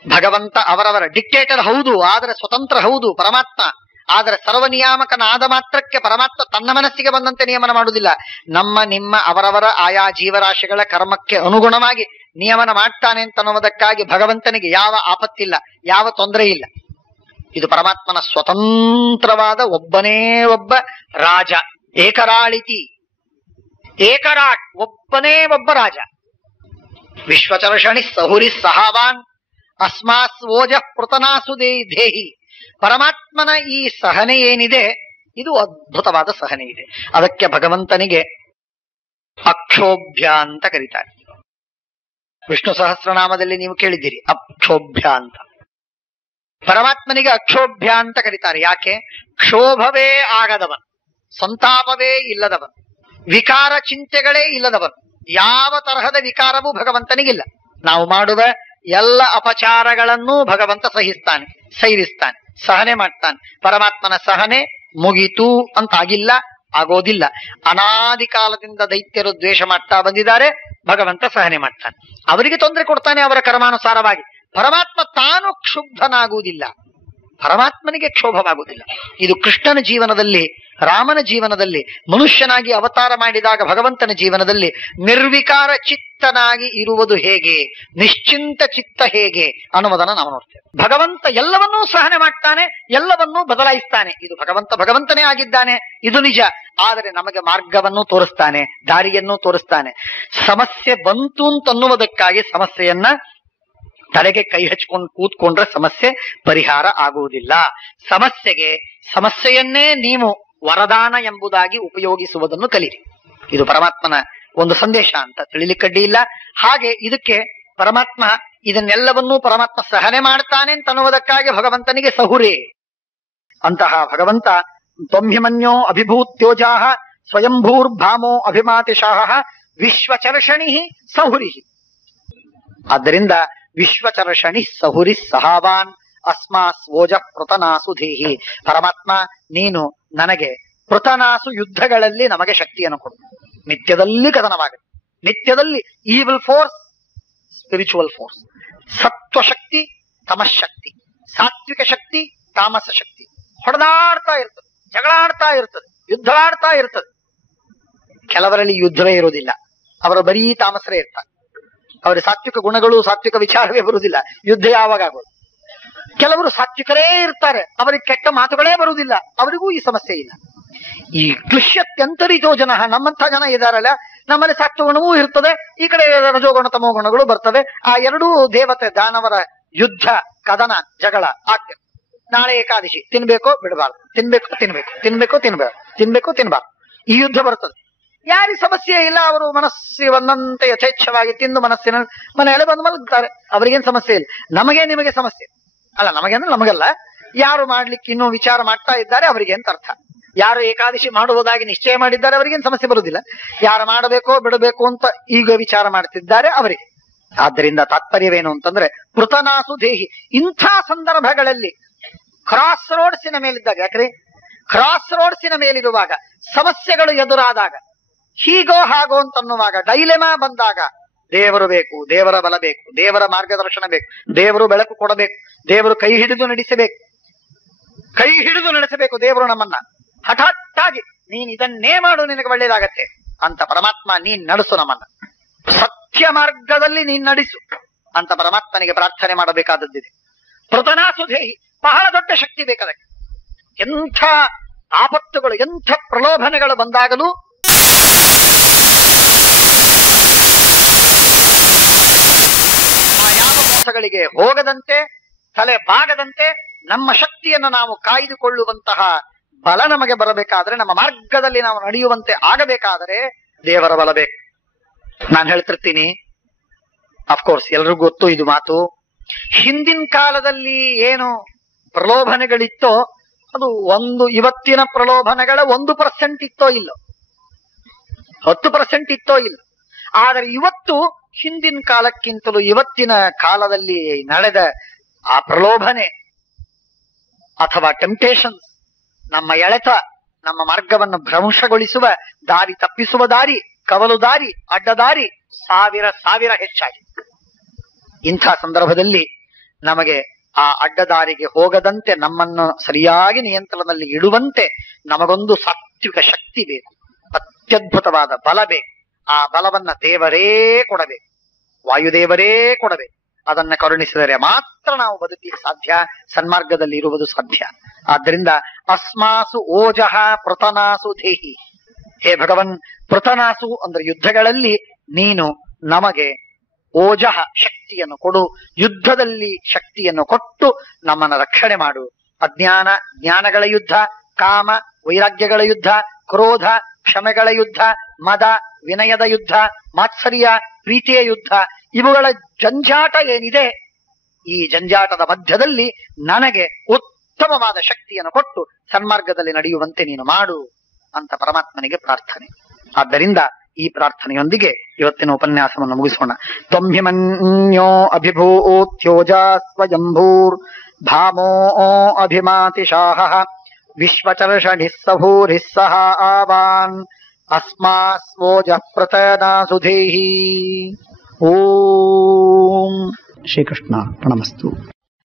ಭಗವಂತ ಅವರವರ ಡಿಕ್ಟೇಟರ್ ಹೌದು, ಆದರೆ ಸ್ವತಂತ್ರ ಹೌದು ಪರಮಾತ್ಮ. ಆದರೆ ಸರ್ವನಿಯಾಮಕನಾದ ಮಾತ್ರಕ್ಕೆ ಪರಮಾತ್ಮ ತನ್ನ ಮನಸ್ಸಿಗೆ ಬಂದಂತೆ ನಿಯಮನ ಮಾಡುವುದಿಲ್ಲ. ನಮ್ಮ ನಿಮ್ಮ ಅವರವರ ಆಯಾ ಜೀವರಾಶಿಗಳ ಕರ್ಮಕ್ಕೆ ಅನುಗುಣವಾಗಿ ನಿಯಮನ ಮಾಡ್ತಾನೆ ಅಂತನ್ನುವುದಕ್ಕಾಗಿ ಭಗವಂತನಿಗೆ ಯಾವ ಆಪತ್ತಿಲ್ಲ, ಯಾವ ತೊಂದರೆ ಇಲ್ಲ. ಇದು ಪರಮಾತ್ಮನ ಸ್ವತಂತ್ರವಾದ ಒಬ್ಬನೇ ಒಬ್ಬ ರಾಜ. ಏಕರಾಳಿತಿ, ಏಕರಾಟ್, ಒಬ್ಬನೇ ಒಬ್ಬ ರಾಜ. ವಿಶ್ವಚರ್ಷಣಿ ಸಹುರಿ ಸಹಾವಾನ್ ಅಸ್ಮಾಸ್ ಓಜ ಪೃತನಾಸು ದೇಹಿ. ಪರಮಾತ್ಮನ ಈ ಸಹನೆ ಏನಿದೆ, ಇದು ಅದ್ಭುತವಾದ ಸಹನೆ ಇದೆ. ಅದಕ್ಕೆ ಭಗವಂತನಿಗೆ ಅಕ್ಷೋಭ್ಯ ಅಂತ ಕರೀತಾರೆ. ವಿಷ್ಣು ಸಹಸ್ರನಾಮದಲ್ಲಿ ನೀವು ಕೇಳಿದ್ದೀರಿ ಅಕ್ಷೋಭ್ಯ ಅಂತ. ಪರಮಾತ್ಮನಿಗೆ ಅಕ್ಷೋಭ್ಯ ಅಂತ ಕರೀತಾರೆ. ಯಾಕೆ? ಕ್ಷೋಭವೇ ಆಗದವನು, ಸಂತಾಪವೇ ಇಲ್ಲದವನು, ವಿಕಾರ ಚಿಂತೆಗಳೇ ಇಲ್ಲದವನು. ಯಾವ ತರಹದ ವಿಕಾರವೂ ಭಗವಂತನಿಗಿಲ್ಲ. ನಾವು ಮಾಡುವ ಎಲ್ಲ ಅಪಚಾರಗಳನ್ನೂ ಭಗವಂತ ಸಹಿಸ್ತಾನೆ, ಸಹನೆ ಮಾಡ್ತಾನೆ. ಪರಮಾತ್ಮನ ಸಹನೆ ಮುಗಿತು ಅಂತಾಗಿಲ್ಲ, ಆಗೋದಿಲ್ಲ. ಅನಾದಿ ಕಾಲದಿಂದ ದೈತ್ಯರು ದ್ವೇಷ ಮಾಡ್ತಾ ಬಂದಿದ್ದಾರೆ, ಭಗವಂತ ಸಹನೆ ಮಾಡ್ತಾನೆ. ಅವರಿಗೆ ತೊಂದರೆ ಕೊಡ್ತಾನೆ ಅವರ ಕರ್ಮಾನುಸಾರವಾಗಿ. ಪರಮಾತ್ಮ ತಾನು ಕ್ಷುಬ್ಧನಾಗುವುದಿಲ್ಲ, ಪರಮಾತ್ಮನಿಗೆ ಕ್ಷೋಭವಾಗುವುದಿಲ್ಲ. ಇದು ಕೃಷ್ಣನ ಜೀವನದಲ್ಲಿ, ರಾಮನ ಜೀವನದಲ್ಲಿ, ಮನುಷ್ಯನಾಗಿ ಅವತಾರ ಮಾಡಿದಾಗ ಭಗವಂತನ ಜೀವನದಲ್ಲಿ ನಿರ್ವಿಕಾರ ಚಿತ್ತನಾಗಿ ಇರುವುದು ಹೇಗೆ, ನಿಶ್ಚಿಂತ ಚಿತ್ತ ಹೇಗೆ ಅನ್ನುವುದನ್ನು ನಾವು ನೋಡ್ತೇವೆ. ಭಗವಂತ ಎಲ್ಲವನ್ನೂ ಸಹನೆ ಮಾಡ್ತಾನೆ, ಎಲ್ಲವನ್ನೂ ಬದಲಾಯಿಸ್ತಾನೆ. ಇದು ಭಗವಂತನೇ ಆಗಿದ್ದಾನೆ, ಇದು ನಿಜ. ಆದರೆ ನಮಗೆ ಮಾರ್ಗವನ್ನು ತೋರಿಸ್ತಾನೆ, ದಾರಿಯನ್ನು ತೋರಿಸ್ತಾನೆ. ಸಮಸ್ಯೆ ಬಂತು ಅಂತನ್ನುವುದಕ್ಕಾಗಿ ಸಮಸ್ಯೆಯನ್ನ ತಲೆಗೆ ಕೈ ಹಚ್ಕೊಂಡು ಕೂತ್ಕೊಂಡ್ರೆ ಸಮಸ್ಯೆ ಪರಿಹಾರ ಆಗುವುದಿಲ್ಲ. ಸಮಸ್ಯೆಯನ್ನೇ ನೀವು ವರದಾನ ಎಂಬುದಾಗಿ ಉಪಯೋಗಿಸುವುದನ್ನು ಕಲಿರಿ. ಇದು ಪರಮಾತ್ಮನ ಒಂದು ಸಂದೇಶ ಅಂತ ತಿಳಿಲಿಕ್ಕಡ್ಡಿ ಇಲ್ಲ. ಹಾಗೆ ಇದಕ್ಕೆ ಪರಮಾತ್ಮ ಇದನ್ನೆಲ್ಲವನ್ನೂ ಪರಮಾತ್ಮ ಸಹನೆ ಮಾಡ್ತಾನೆ ಅಂತ ಅನ್ನುವುದಕ್ಕಾಗಿ ಭಗವಂತನಿಗೆ ಸಹುರೇ. ಅಂತಹ ಭಗವಂತ ತ್ವಮ್ಹಿಮನ್ಯೋ ಅಭಿಭೂತ್ಯೋಜಾಹ ಸ್ವಯಂಭೂರ್ಭಾಮೋ ಅಭಿಮಾತಿಶಾಹ ವಿಶ್ವಚರ್ಷಣಿ ಸಹುರಿ. ಆದ್ದರಿಂದ ವಿಶ್ವಚರ್ಷಣಿ ಸಹುರಿ ಸಹಾವಾನ್ ಅಸ್ಮಾಸ್ ಓಜ ಪೃತನಾಸು ದೇಹಿ. ಪರಮಾತ್ಮ ನೀನು ನನಗೆ ಪೃತನಾಸು ಯುದ್ಧಗಳಲ್ಲಿ ನಮಗೆ ಶಕ್ತಿಯನ್ನು ಕೊಡು. ನಿತ್ಯದಲ್ಲಿ ಕದನವಾಗುತ್ತೆ, ನಿತ್ಯದಲ್ಲಿ ಈವಿಲ್ ಫೋರ್ಸ್, ಸ್ಪಿರಿಚುವಲ್ ಫೋರ್ಸ್, ಸತ್ವಶಕ್ತಿ, ತಮಶಕ್ತಿ, ಸಾತ್ವಿಕ ಶಕ್ತಿ, ತಾಮಸ ಶಕ್ತಿ ಹೊಡೆದಾಡ್ತಾ ಇರ್ತದೆ, ಜಗಳಾಡ್ತಾ ಇರ್ತದೆ, ಯುದ್ಧವಾಡ್ತಾ ಇರ್ತದೆ. ಕೆಲವರಲ್ಲಿ ಯುದ್ಧವೇ ಇರುವುದಿಲ್ಲ, ಅವರು ಬರೀ ತಾಮಸರೇ ಇರ್ತಾರೆ. ಅವರ ಸಾತ್ವಿಕ ಗುಣಗಳು, ಸಾತ್ವಿಕ ವಿಚಾರವೇ ಬರುವುದಿಲ್ಲ, ಯುದ್ಧ ಯಾವಾಗ ಆಗೋದು. ಕೆಲವರು ಸಾತ್ವಿಕರೇ ಇರ್ತಾರೆ, ಅವರಿಗೆ ಕೆಟ್ಟ ಮಾತುಗಳೇ ಬರುವುದಿಲ್ಲ, ಅವರಿಗೂ ಈ ಸಮಸ್ಯೆ ಇಲ್ಲ. ಈ ಕ್ಲಿಶ್ಯತ್ಯಂತರಿತೋ ಜನ, ನಮ್ಮಂಥ ಜನ ಇದಾರಲ್ಲ, ನಮ್ಮಲ್ಲಿ ಸಾತ್ವ ಗುಣವೂ ಇರ್ತದೆ, ಈ ಕಡೆ ರಜೋಗುಣ ತಮೋ ಗುಣಗಳು ಬರ್ತವೆ. ಆ ಎರಡೂ ದೇವತೆ ದಾನವರ ಯುದ್ಧ, ಕದನ, ಜಗಳ ಆಗ್ತದೆ. ನಾಳೆ ಏಕಾದಶಿ, ತಿನ್ಬೇಕೋ ಬಿಡಬಾರ್ದು, ತಿನ್ಬೇಕೋ ತಿನ್ಬಾರ್ದು, ಈ ಯುದ್ಧ ಬರ್ತದೆ. ಯಾರಿಗೆ ಸಮಸ್ಯೆ ಇಲ್ಲ, ಅವರು ಮನಸ್ಸಿ ಒಂದಂತೆ ಯಥೇಚ್ಛವಾಗಿ ತಿಂದು ಮನಸ್ಸಿನ ಮನೆಯಲ್ಲಿ ಬಂದು ಮಲಗ್ತಾರೆ, ಅವರಿಗೇನು ಸಮಸ್ಯೆ ಇಲ್ಲ. ನಮಗೆ ನಿಮಗೆ ಸಮಸ್ಯೆ ಅಲ್ಲ, ನಮಗೆ ಅಂದ್ರೆ ನಮಗಲ್ಲ, ಯಾರು ಮಾಡ್ಲಿಕ್ಕೆ ಇನ್ನೂ ವಿಚಾರ ಮಾಡ್ತಾ ಇದ್ದಾರೆ ಅವರಿಗೆ ಅಂತ ಅರ್ಥ. ಯಾರು ಏಕಾದಶಿ ಮಾಡುವುದಾಗಿ ನಿಶ್ಚಯ ಮಾಡಿದ್ದಾರೆ ಅವರಿಗೇನು ಸಮಸ್ಯೆ ಬರುವುದಿಲ್ಲ. ಯಾರು ಮಾಡಬೇಕೋ ಬಿಡಬೇಕು ಅಂತ ಈಗ ವಿಚಾರ ಮಾಡ್ತಿದ್ದಾರೆ ಅವರಿಗೆ. ಆದ್ದರಿಂದ ತಾತ್ಪರ್ಯವೇನು ಅಂತಂದ್ರೆ ಪೃತನಾಸು ದೇಹಿ. ಇಂಥ ಸಂದರ್ಭಗಳಲ್ಲಿ ಕ್ರಾಸ್ ರೋಡ್ಸಿನ ಮೇಲಿದ್ದಾಗ, ಯಾಕ್ರೆ ಕ್ರಾಸ್ ರೋಡ್ಸಿನ ಮೇಲಿರುವಾಗ, ಸಮಸ್ಯೆಗಳು ಎದುರಾದಾಗ, ಹೀಗೋ ಹಾಗೋ ಅಂತನ್ನುವಾಗ, ಡೈಲೆಮಾ ಬಂದಾಗ ದೇವರು ಬೇಕು, ದೇವರ ಬಲ ಬೇಕು, ದೇವರ ಮಾರ್ಗದರ್ಶನ ಬೇಕು, ದೇವರು ಬೆಳಕು ಕೊಡಬೇಕು, ದೇವರು ಕೈ ಹಿಡಿದು ನಡೆಸಬೇಕು ದೇವರು ನಮ್ಮನ್ನ. ಹಠಾತ್ತಾಗಿ ನೀನ್ ಇದನ್ನೇ ಮಾಡು, ನಿನಗೆ ಒಳ್ಳೇದಾಗತ್ತೆ ಅಂತ ಪರಮಾತ್ಮ ನೀನ್ ನಡೆಸು, ನಮ್ಮನ್ನ ಸತ್ಯ ಮಾರ್ಗದಲ್ಲಿ ನೀನ್ ನಡೆಸು ಅಂತ ಪರಮಾತ್ಮನಿಗೆ ಪ್ರಾರ್ಥನೆ ಮಾಡಬೇಕಾದದ್ದಿದೆ. ಪೃತನಾಸುಧೇಹಿ, ಬಹಳ ದೊಡ್ಡ ಶಕ್ತಿ ಬೇಕದಕ್ಕೆ. ಎಂಥ ಆಪತ್ತುಗಳು, ಎಂಥ ಪ್ರಲೋಭನೆಗಳು ಬಂದಾಗಲೂ ಆ ಯಾವ ಮೋಸಗಳಿಗೆ ಹೋಗದಂತೆ, ತಲೆ ಬಾಗದಂತೆ ನಮ್ಮ ಶಕ್ತಿಯನ್ನು ನಾವು ಕಾಯ್ದುಕೊಳ್ಳುವಂತಹ ಬಲ ನಮಗೆ ಬರಬೇಕಾದ್ರೆ, ನಮ್ಮ ಮಾರ್ಗದಲ್ಲಿ ನಾವು ನಡೆಯುವಂತೆ ಆಗಬೇಕಾದರೆ ದೇವರ ಬಲ ಬೇಕು. ನಾನು ಹೇಳ್ತಿರ್ತೀನಿ, ಅಫ್ಕೋರ್ಸ್ ಎಲ್ರಿಗೂ ಗೊತ್ತು ಇದು ಮಾತು. ಹಿಂದಿನ ಕಾಲದಲ್ಲಿ ಏನು ಪ್ರಲೋಭನೆಗಳಿತ್ತೋ ಅದು ಇವತ್ತಿನ ಪ್ರಲೋಭನೆಗಳ 1% ಇತ್ತೋ ಇಲ್ಲೋ, 10% ಇತ್ತೋ ಇಲ್ಲ. ಆದರೆ ಇವತ್ತು ಹಿಂದಿನ ಕಾಲಕ್ಕಿಂತಲೂ ಇವತ್ತಿನ ಕಾಲದಲ್ಲಿ ನಡೆದ ಆ ಪ್ರಲೋಭನೆ ಅಥವಾ ಟೆಂಪ್ಟೇಷನ್ಸ್, ನಮ್ಮ ಎಳೆತ, ನಮ್ಮ ಮಾರ್ಗವನ್ನು ಭ್ರಂಶಗೊಳಿಸುವ ದಾರಿ, ತಪ್ಪಿಸುವ ದಾರಿ, ಕವಲು ದಾರಿ, ಅಡ್ಡದಾರಿ ಸಾವಿರ ಹೆಚ್ಚಾಗಿ. ಇಂಥ ಸಂದರ್ಭದಲ್ಲಿ ನಮಗೆ ಆ ಅಡ್ಡದಾರಿಗೆ ಹೋಗದಂತೆ ನಮ್ಮನ್ನು ಸರಿಯಾಗಿ ನಿಯಂತ್ರಣದಲ್ಲಿ ಇಡುವಂತೆ ನಮಗೊಂದು ಸಾತ್ವಿಕ ಶಕ್ತಿ ಬೇಕು, ಅತ್ಯದ್ಭುತವಾದ ಬಲ ಬೇಕು. ಆ ಬಲವನ್ನ ದೇವರೇ ಕೊಡಬೇಕು, ವಾಯುದೇವರೇ ಕೊಡಬೇಕು. ಅದನ್ನ ಕರುಣಿಸಿದರೆ ಮಾತ್ರ ನಾವು ಬದುಕಲಿಕ್ಕೆ ಸಾಧ್ಯ, ಸನ್ಮಾರ್ಗದಲ್ಲಿ ಇರುವುದು ಸಾಧ್ಯ. ಆದ್ದರಿಂದ ಅಸ್ಮಾಸು ಓಜಃ ಪೃತನಾಸು ದೇಹಿ. ಹೇ ಭಗವನ್, ಪೃತನಾಸು ಅಂದ್ರೆ ಯುದ್ಧಗಳಲ್ಲಿ ನೀನು ನಮಗೆ ಓಜಃ ಶಕ್ತಿಯನ್ನು ಕೊಡು, ಯುದ್ಧದಲ್ಲಿ ಶಕ್ತಿಯನ್ನು ಕೊಟ್ಟು ನಮ್ಮನ್ನು ರಕ್ಷಣೆ ಮಾಡು. ಅಜ್ಞಾನ ಜ್ಞಾನಗಳ ಯುದ್ಧ, ಕಾಮ ವೈರಾಗ್ಯಗಳ ಯುದ್ಧ, ಕ್ರೋಧ ಕ್ಷಮೆಗಳ ಯುದ್ಧ, ಮದ ವಿನಯದ ಯುದ್ಧ, ಮಾತ್ಸರ್ಯ ಪ್ರೀತಿಯ ಯುದ್ಧ, ಇವುಗಳ ಜಂಜಾಟ ಏನಿದೆ, ಈ ಜಂಜಾಟದ ಮಧ್ಯದಲ್ಲಿ ನನಗೆ ಉತ್ತಮವಾದ ಶಕ್ತಿಯನ್ನು ಕೊಟ್ಟು ಸನ್ಮಾರ್ಗದಲ್ಲಿ ನಡೆಯುವಂತೆ ನೀನು ಮಾಡು ಅಂತ ಪರಮಾತ್ಮನಿಗೆ ಪ್ರಾರ್ಥನೆ. ಆದ್ದರಿಂದ ಈ ಪ್ರಾರ್ಥನೆಯೊಂದಿಗೆ ಇವತ್ತಿನ ಉಪನ್ಯಾಸವನ್ನು ಮುಗಿಸೋಣ. ತ್ವಮ್ಹಿಮನ್ಯೋ ಅಭಿಭೂತ್ಯೋಜ ಸ್ವಯಂಭೂರ್ ಭಾಮೋ ಅಭಿಮಾತಿಶಾಹ ವಿಶ್ವಚರ್ಷಣಿಸ್ಸಭೂರಿಸ್ಸಹ ಆವಾನ್ ಅಸ್ಮಾಸ್ವೋಜ ಪ್ರತನಾಸುಧೇಹಿ. ಓಂ ಶ್ರೀಕೃಷ್ಣ ಪ್ರಣಮಸ್ತು.